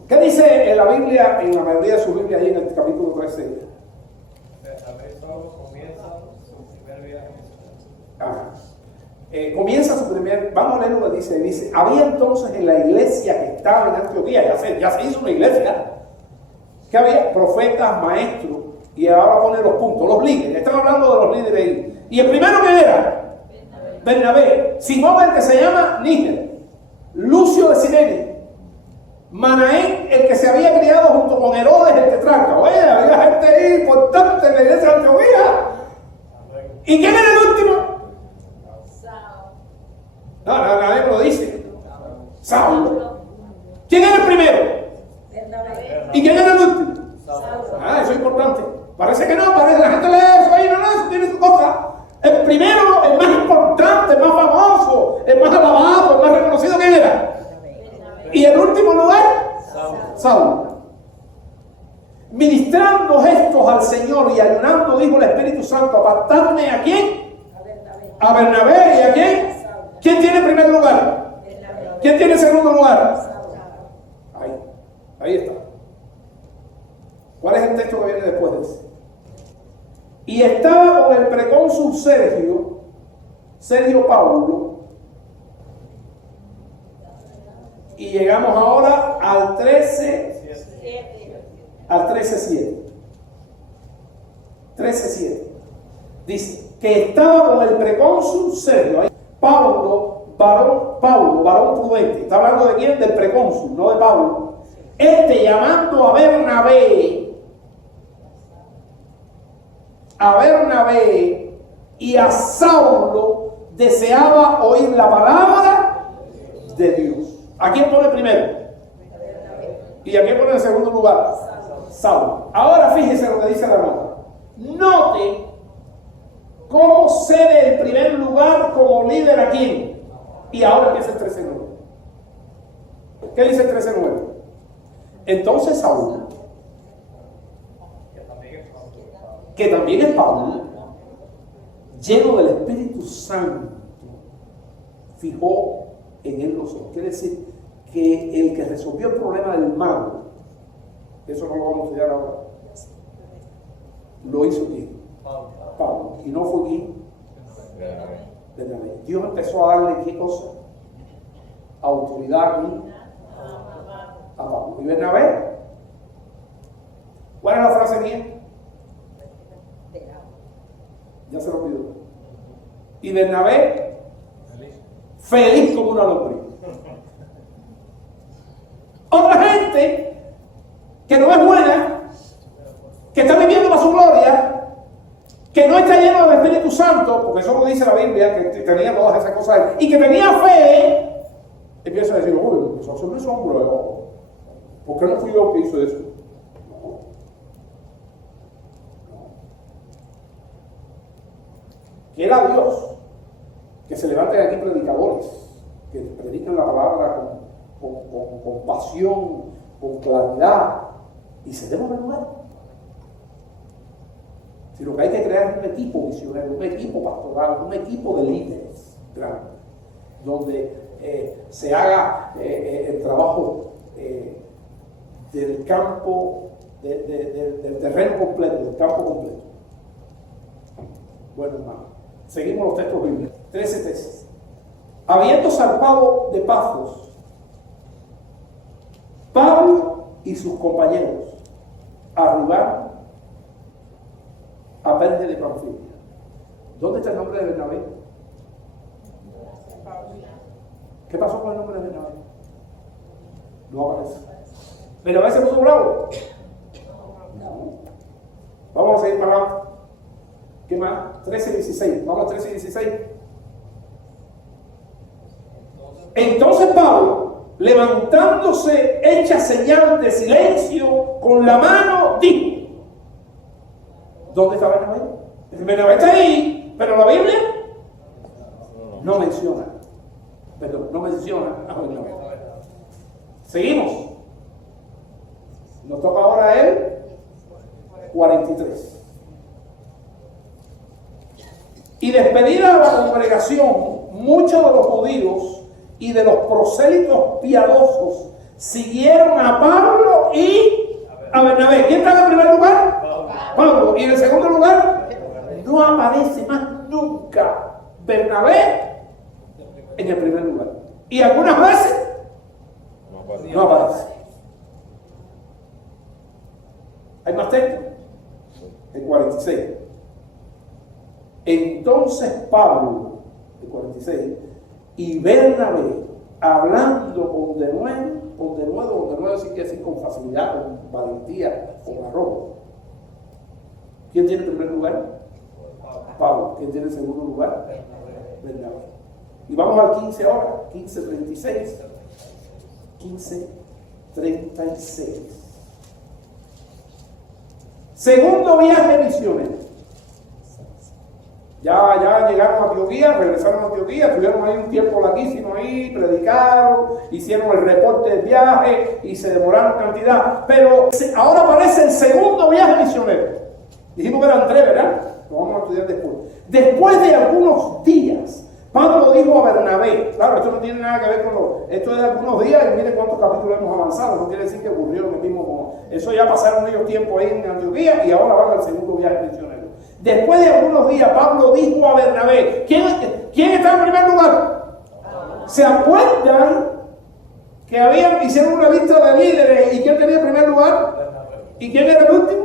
¿Qué dice en la Biblia, en la mayoría de su Biblia, ahí en el capítulo 13? Comienza su primer, vamos a leer lo que dice, había entonces en la iglesia que estaba en Antioquía, ya se hizo una iglesia, que había profetas, maestros, y ahora pone los puntos, los líderes, están hablando de los líderes ahí. Y el primero que era Bernabé, Simón el que se llama Níger, Lucio de Cirene, Manaén el que se había criado junto con Herodes el tetrarca. Oye, había gente ahí importante en la iglesia de Antioquía. ¿Y quién era el último? No, nadie lo dice. Saulo. ¿Quién era el primero? ¿Y quién era el último? Ah, eso es importante. Parece que no, parece que la gente lee eso ahí, no, eso tiene su cosa. El primero, el más importante, el más famoso, el más alabado, el más reconocido, ¿quién era? Y el último lugar, Saulo. Ministrando gestos al Señor y ayunando, dijo el Espíritu Santo, apartarme ¿a quién? A Bernabé. ¿Y a quién? ¿Quién tiene primer lugar? ¿Quién tiene segundo lugar? Ahí está. ¿Cuál es el texto que viene después de ese? Y estaba con el precónsul Sergio Paulo, y llegamos ahora al 13:7. 13:7. Dice que estaba con el precónsul Sergio. Paulo, varón prudente. Está hablando de quién? Del precónsul, no de Pablo. Llamando a Bernabé y a Saulo, deseaba oír la palabra de Dios. ¿A quién pone primero? ¿Y a quién pone en segundo lugar? Saulo. Ahora fíjese lo que dice la nota. Note cómo cede el primer lugar como líder a quién. Y ahora empieza el 13:9. ¿Qué dice el 13:9? Entonces Saulo, que también es Pablo, lleno del Espíritu Santo, fijó en él los ojos. Quiere decir que el que resolvió el problema del mago, eso no lo vamos a estudiar ahora, lo hizo quién? Pablo. Y no fue quién. Bernabé. Dios empezó a darle ¿qué cosa? Autoridad a Pablo. ¿Y Bernabé? ¿Cuál es la frase mía? Ya se lo pido. Y Bernabé, feliz como una lombriz. Otra gente que no es buena, que está viviendo para su gloria, que no está lleno del Espíritu Santo, porque eso lo dice la Biblia, que tenía todas esas cosas, y que tenía fe, empieza a decir, uy, eso es un hombre, ¿por qué no fui yo que hizo eso? Quiera Dios que se levanten aquí predicadores que prediquen predican la palabra con pasión, con claridad, y se debe renovar. Si lo que hay que crear es un equipo misionero, un equipo pastoral, un equipo de líderes grandes, donde se haga el trabajo del campo, del terreno completo, del campo completo. Bueno, hermano, seguimos los textos bíblicos. 13:13. Habiendo zarpado de Pafos, Pablo y sus compañeros arribaron a Perge de Panfilia. ¿Dónde está el nombre de Bernabé? ¿Qué pasó con el nombre de Bernabé? No aparece. ¿Bernabé se puso bravo? No. Vamos a seguir para abajo. ¿Qué más? 13:16. Vamos a 13:16. Entonces Pablo, levantándose, hecha señal de silencio con la mano, dijo: ¿dónde está Bernabé? Bernabé está ahí, pero la Biblia no menciona. Perdón, no menciona a Bernabé. Seguimos. Nos toca ahora el 43. Y despedida la congregación, muchos de los judíos y de los prosélitos piadosos siguieron a Pablo y a Bernabé. ¿Quién está en el primer lugar? Pablo. ¿Y en el segundo lugar? No aparece más nunca Bernabé en el primer lugar. Y algunas veces no aparece. ¿Hay más texto? El 46. Entonces Pablo, el 46, y Bernabé, hablando con denuedo decir que decir con facilidad, con valentía, con arrojo. ¿Quién tiene el primer lugar? Pablo. ¿Quién tiene el segundo lugar? Bernabé. Y vamos al 15 ahora, 15:36. 15:36. Segundo viaje misionero. Ya llegaron a Antioquía, regresaron a Antioquía, estuvieron ahí un tiempo larguísimo ahí, predicaron, hicieron el reporte del viaje y se demoraron cantidad. Pero ahora aparece el segundo viaje misionero. Dijimos que eran 3, ¿verdad? Lo vamos a estudiar después. Después de algunos días, Pablo dijo a Bernabé, claro, esto no tiene nada que ver con esto es de algunos días y miren cuántos capítulos hemos avanzado, no quiere decir que ocurrió en el mismo, eso ya pasaron ellos tiempo ahí en Antioquía y ahora van al segundo viaje misionero. Después de algunos días, Pablo dijo a Bernabé, ¿quién está en primer lugar? ¿Se acuerdan que hicieron una lista de líderes y quién tenía en primer lugar? ¿Y quién era el último?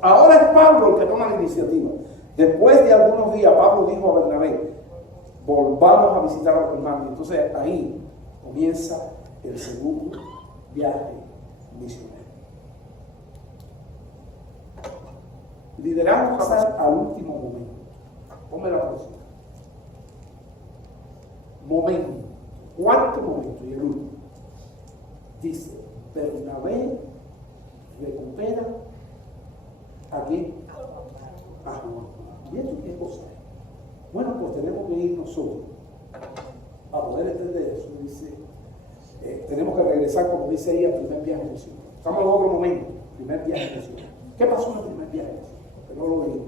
Ahora es Pablo el que toma la iniciativa. Después de algunos días, Pablo dijo a Bernabé, volvamos a visitar a los hermanos. Entonces ahí comienza el segundo viaje misionero. Lideramos pasar al último momento. Ponme la próxima. Momento. Cuarto momento y el último. Dice, Bernabé recupera a quién? A Juan. ¿Y esto qué cosa es? Bueno, pues tenemos que ir nosotros a poder entender eso. Dice, tenemos que regresar, como dice ahí, al primer viaje misionero. Estamos en otro momento, primer viaje misionero. ¿Qué pasó en el primer viaje misionero? Que no lo vimos.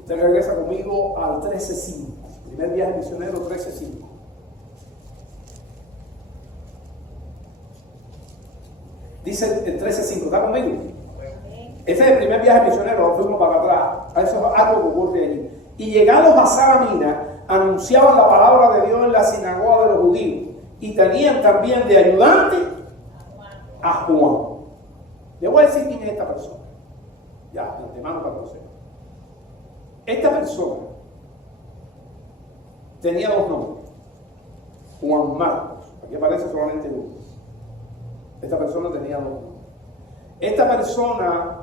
Usted regresa conmigo al 13:5. Primer viaje misionero, 13:5. Dice el 13:5, ¿está conmigo? Ese es el primer viaje misionero, fuimos para atrás. Eso es algo que ocurre allí. Y llegados a Salamina, anunciaban la palabra de Dios en la sinagoga de los judíos. Y tenían también de ayudante a Juan. Le voy a decir quién es esta persona. Ya, de antemano para conocer. Esta persona tenía 2 nombres. Juan Marcos. Aquí aparece solamente uno. Esta persona tenía 2 nombres. Esta persona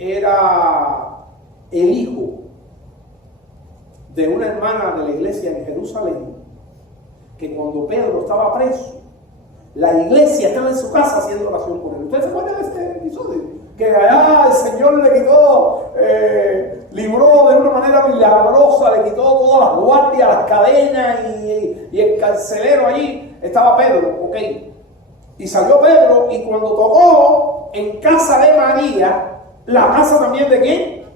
era el hijo de una hermana de la iglesia en Jerusalén, que cuando Pedro estaba preso, la iglesia estaba en su casa haciendo oración por él. ¿Ustedes se acuerdan de este episodio? que allá el Señor le quitó, libró de una manera milagrosa, le quitó todas las guardias, las cadenas y el carcelero allí. Estaba Pedro, ok. Y salió Pedro y cuando tocó en casa de María, la casa también de ¿quién?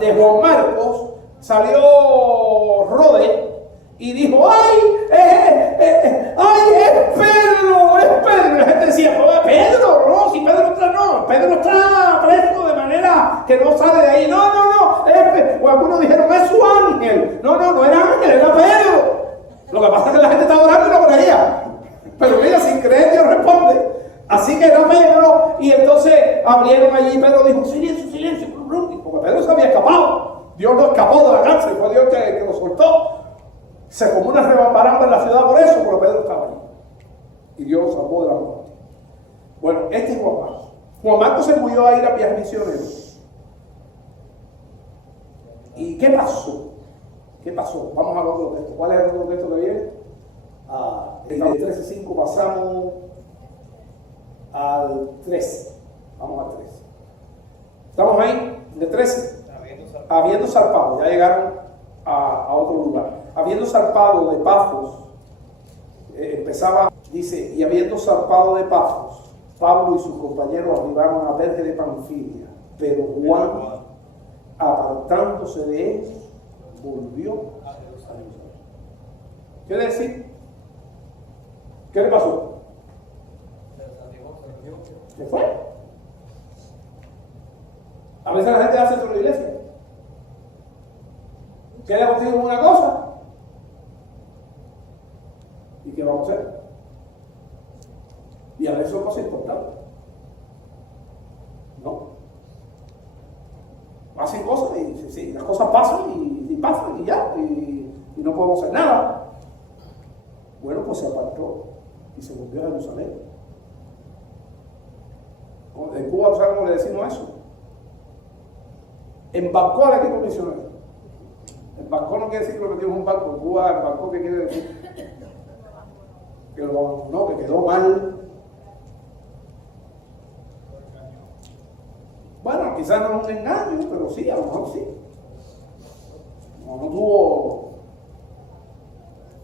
De Juan Marcos, salió Rode y dijo, ¡ay! ¡Es Pedro! ¡Es Pedro! Y la gente decía, pues Pedro, no, si Pedro está, no, Pedro está preso de manera que no sale de ahí. No, o algunos dijeron, es su ángel. No era ángel, era Pedro. Lo que pasa es que la gente está orando y no creía. Pero mira, sin creer Dios responde. Así que era Pedro, y entonces abrieron allí y Pedro dijo, silencio, porque Pedro se había escapado. Dios lo escapó de la cárcel, fue Dios que lo soltó. Se formó una rebambaramba en la ciudad por eso, pero Pedro estaba allí. Y Dios lo salvó de la muerte. Bueno, este es Juan Marcos. Juan Marcos se murió a ir a viajes misioneros. ¿Y qué pasó? Vamos al otro texto. ¿Cuál es el otro texto que viene? En el 13:5 pasamos al 13. Vamos al 13. ¿Estamos ahí? De 13. Habiendo zarpado, ya llegaron a otro lugar. Habiendo zarpado de Pafos, empezaba, dice, y habiendo zarpado de Pafos, Pablo y sus compañeros arribaron a Perge de Panfilia, pero Juan, apartándose de ellos, volvió a Jerusalén. ¿Quiere decir? ¿Qué le pasó? ¿Qué fue? A veces la gente hace eso en la iglesia. ¿Qué le ha contigo una cosa? ¿Y qué vamos a hacer? Y a veces son cosas importantes. ¿No? Hacen cosas y sí, las cosas pasan y pasan y ya. Y no podemos hacer nada. Bueno, pues se apartó y se volvió a Jerusalén. En Cuba, ¿sabes cómo le decimos eso? Embarcó al equipo misionero. Embarcó no quiere decir que lo metió en un barco. En Cuba, embarcó, ¿qué quiere decir? Que quedó mal. Bueno, quizás no es un engaño, pero sí, a lo mejor sí. No tuvo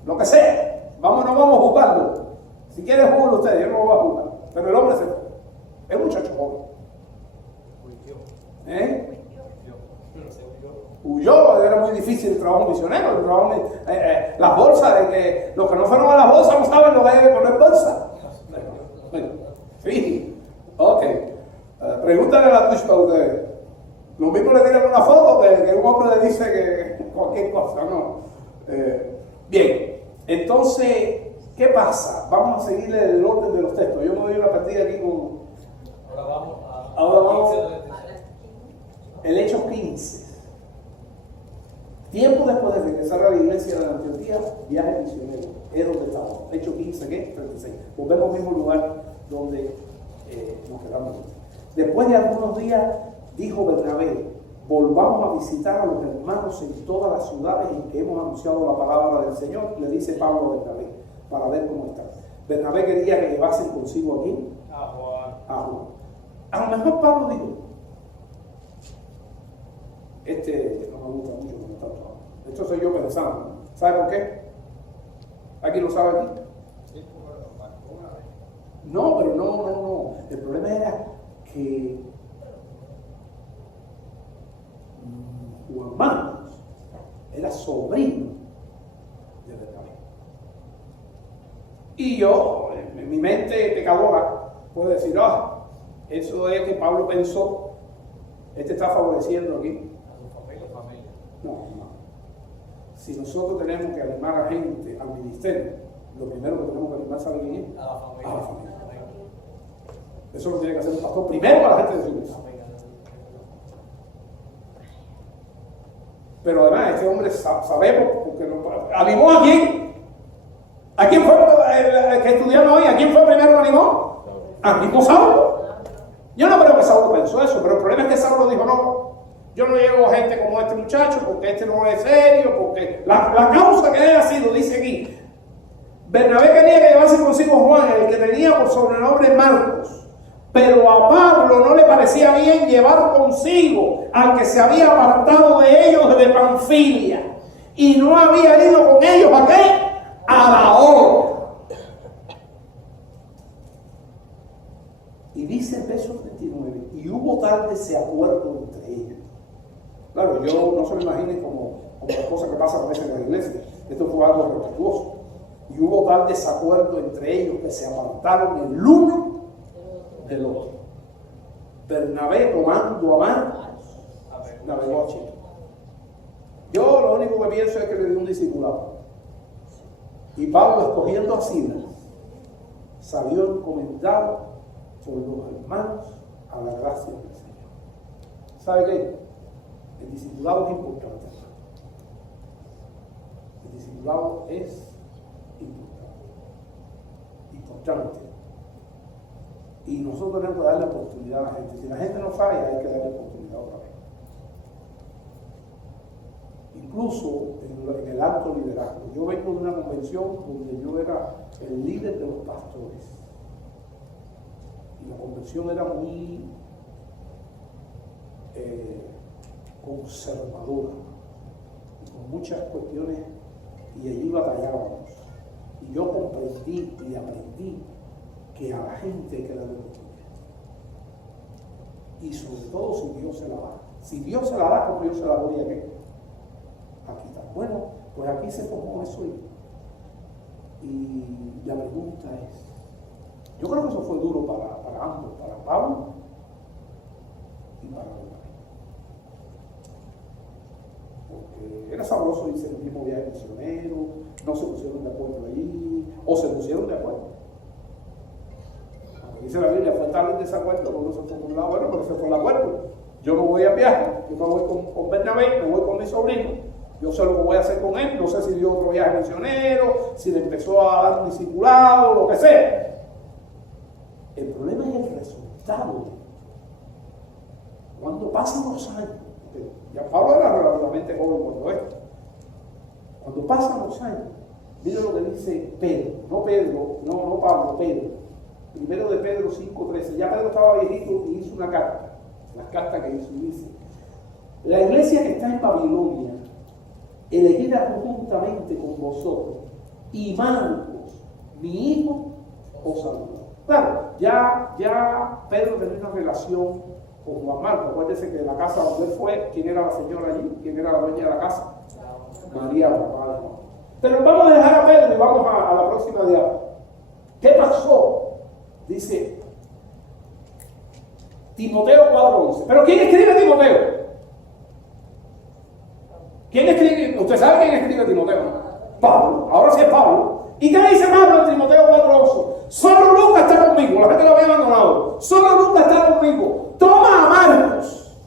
lo que sea. Vamos a jugarlo. Si quieren jugarlo ustedes, yo no lo voy a jugar. Pero el hombre se fue. Es un muchacho joven. Huyó, era muy difícil el trabajo misionero, las bolsas, de que los que no fueron a las bolsas no saben lo que hay que poner bolsa. Sí, ok. Pregúntale a la Twitch para ustedes. Lo mismo le tiran una foto que un hombre le dice que cualquier cosa, ¿no? Bien, entonces, ¿qué pasa? Vamos a seguir el orden de los textos. Yo me doy una partida aquí con... Ahora vamos el Hechos 15. Tiempo después de regresar a la iglesia de Antioquía, viaje misionero. Es donde estamos. Hechos 15, ¿qué? 36. Volvemos al mismo lugar donde nos quedamos. Después de algunos días, dijo Bernabé, volvamos a visitar a los hermanos en todas las ciudades en que hemos anunciado la palabra del Señor. Le dice Pablo a Bernabé, para ver cómo está. Bernabé quería que llevasen consigo a quién? A Juan. A lo mejor Pablo dijo, no me gusta mucho como está todo. Esto soy yo pensando. ¿Sabe por qué? ¿Alguien lo sabe aquí? No, pero no. El problema era que Juan Marcos era sobrino de Bernabé. Y yo, en mi mente pecadora, puedo decir, eso es que Pablo pensó, está favoreciendo aquí. No. Si nosotros tenemos que animar a gente al ministerio, lo primero que tenemos que animar, ¿sabe quién es? A la familia. Eso lo tiene que hacer un pastor primero para la gente de su iglesia. Pero además, este hombre sabemos, porque ¿animó a quién? ¿A quién fue el que estudiamos hoy? ¿A quién fue primero que animó? Al mismo Saulo. Yo no creo que Saulo pensó eso, pero el problema es que Saulo dijo, no, yo no llevo a gente como este muchacho, porque este no es serio, porque la causa que haya sido, dice aquí, Bernabé quería que llevase consigo a Juan, el que tenía por sobrenombre Marcos, Pero a Pablo no le parecía bien llevar consigo al que se había apartado de ellos desde Panfilia y no había ido con ellos ¿a qué? A la obra. Y dice el verso 39, y hubo tal desacuerdo entre ellos. Claro, yo no se me imagine como las cosas que pasan a veces en la iglesia. Esto fue algo respetuoso. Y hubo tal desacuerdo entre ellos que se apartaron el uno del otro. Bernabé, tomando a Marcos, navegó a Chipre. Yo lo único que pienso es que le dio un discipulado. Y Pablo, escogiendo a Silas, salió encomendado por los hermanos a la gracia del Señor. ¿Sabe qué? El discipulado es importante. El discipulado es importante. Y nosotros tenemos que darle oportunidad a la gente. Si la gente no falla, hay que darle oportunidad otra vez. Incluso en el alto liderazgo. Yo vengo de una convención donde yo era el líder de los pastores. Y la convención era muy conservadora, y con muchas cuestiones, y allí batallábamos. Y yo comprendí y aprendí que a la gente hay que darle oportunidad. Y sobre todo si Dios se la da. Si Dios se la da, como yo se la doy a qué? Aquí está. Bueno, pues aquí se formó eso. Y la pregunta es, yo creo que eso fue duro para ambos, para Pablo y para Bernabé. Porque era sabroso irse en el mismo viaje misionero, no se pusieron de acuerdo allí, o se pusieron de acuerdo. Aunque dice la Biblia, fue tal el desacuerdo, uno se fue por un lado, bueno, pero se fue el acuerdo. Yo no voy a viajar, yo me voy con Bernabé, me voy con mi sobrino, yo sé lo que voy a hacer con él, no sé si dio otro viaje misionero, si le empezó a dar un discipulado, lo que sea. El problema es el resultado. Cuando pasan los años, ya Pablo era relativamente joven cuando esto. Cuando pasan los años, mira lo que dice Pedro, no Pablo, Pedro. Primero de Pedro 5:13. Ya Pedro estaba viejito y hizo una carta. La carta que hizo y dice: la iglesia que está en Babilonia, elegida conjuntamente con vosotros, y Marcos, mi hijo, os saluda. Claro, ya Pedro tenía una relación con Juan Marcos. Acuérdese que en la casa donde él fue, ¿quién era la señora allí? ¿Quién era la dueña de la casa? María, la mamá de Juan. Pero vamos a dejar a Pedro y vamos a la próxima diapositiva. ¿Qué pasó? Dice Timoteo 4:11. ¿Pero quién escribe Timoteo? ¿Quién escribe? ¿Usted sabe quién escribe Timoteo? Pablo. Ahora sí es Pablo. ¿Y qué dice Pablo en Timoteo 4:11? Solo Lucas está conmigo. La gente lo había abandonado. Solo Lucas está conmigo. Toma a Marcos.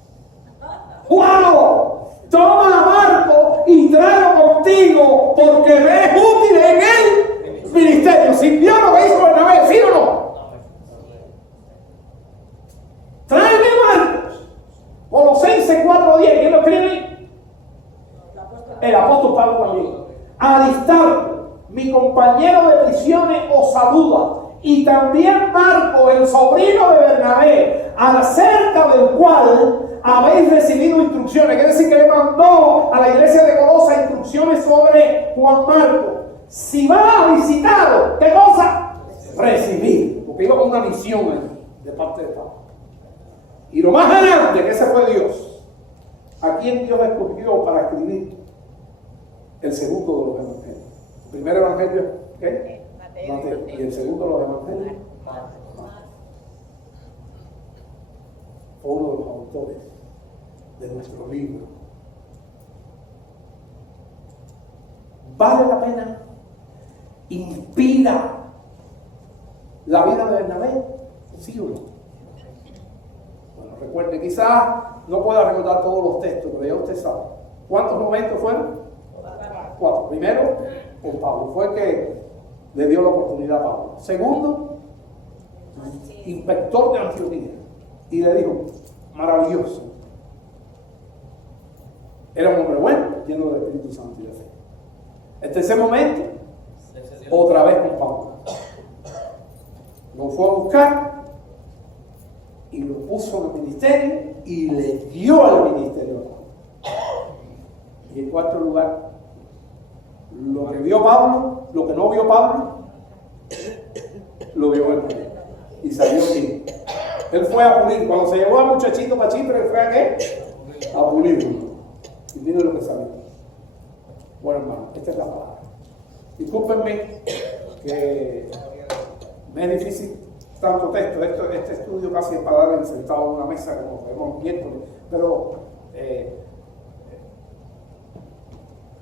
¡Wow! Toma a Marcos y tráelo contigo porque me es útil en el ministerio. ¿Sí vio lo que hizo Bernabé? ¿Sí o no? Tráeme a Marcos. Colosenses 4:10. ¿Quién lo escribe? El apóstol Pablo también. Aristarco, mi compañero de prisiones, os saluda. Y también Marco, el sobrino de Bernabé, acerca del cual habéis recibido instrucciones. Quiere decir que le mandó a la iglesia de Colosas instrucciones sobre Juan Marco. Si va a visitarlo, ¿qué cosa? Recibir. Porque iba con una misión allí, de parte de Pablo. Y lo más grande que ese fue Dios. ¿A quién Dios escogió para escribir el segundo de los evangelios? El primer evangelio, ¿qué? Mateo. Y el segundo de los evangelios, fue uno de los autores de nuestro libro. ¿Vale la pena? ¿Inspira la vida de Bernabé? ¿Sí o no? Bueno, recuerde, quizás no pueda recordar todos los textos, pero ya usted sabe. ¿Cuántos momentos fueron? 4. Primero, con Pablo. Fue el que le dio la oportunidad a Pablo. Segundo, inspector de Antioquía. Y le dijo, maravilloso. Era un hombre bueno, lleno del Espíritu Santo y de fe. El tercer momento, otra vez con Pablo. Lo fue a buscar y lo puso en el ministerio y le dio al ministerio. Y en cuarto lugar, lo que vio Pablo, lo que no vio Pablo, lo vio Bernabé. Y salió bien. Él fue a pulir. Cuando se llevó a muchachito para Chipre, él fue a qué? A pulirlo. Y miren lo que salió. Bueno, hermano, esta es la palabra. Discúlpenme que me es difícil tanto texto. Este estudio casi es para dar sentado en una mesa como vemos miércoles. Pero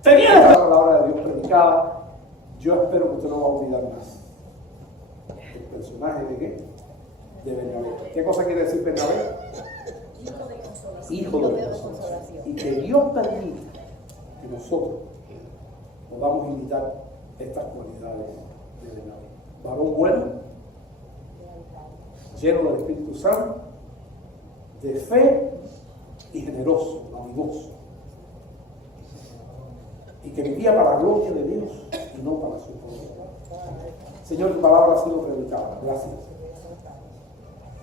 tenía la palabra de Dios predicada. Yo espero que usted no va a olvidar más. ¿El personaje de qué? De Bernabé. ¿Qué cosa quiere decir Bernabé? Hijo de consolación. Y que Dios permita que nosotros podamos imitar estas cualidades de Bernabé. Varón bueno, lleno del Espíritu Santo, de fe y generoso, amigoso. Y que vivía para la gloria de Dios y no para su gloria. Señor, tu palabra ha sido predicada. Gracias.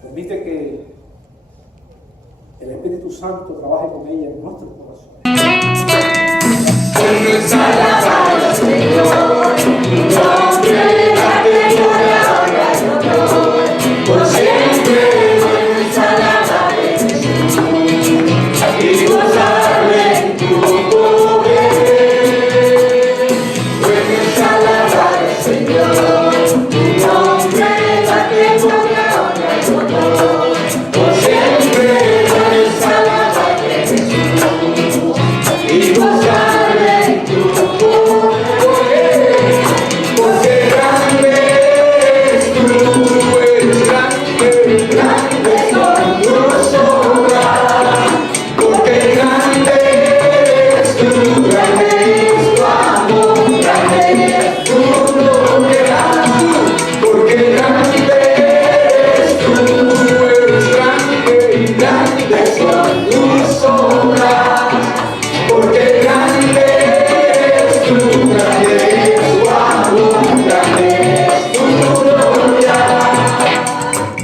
Permite que el Espíritu Santo trabaje con ella en nuestros corazones.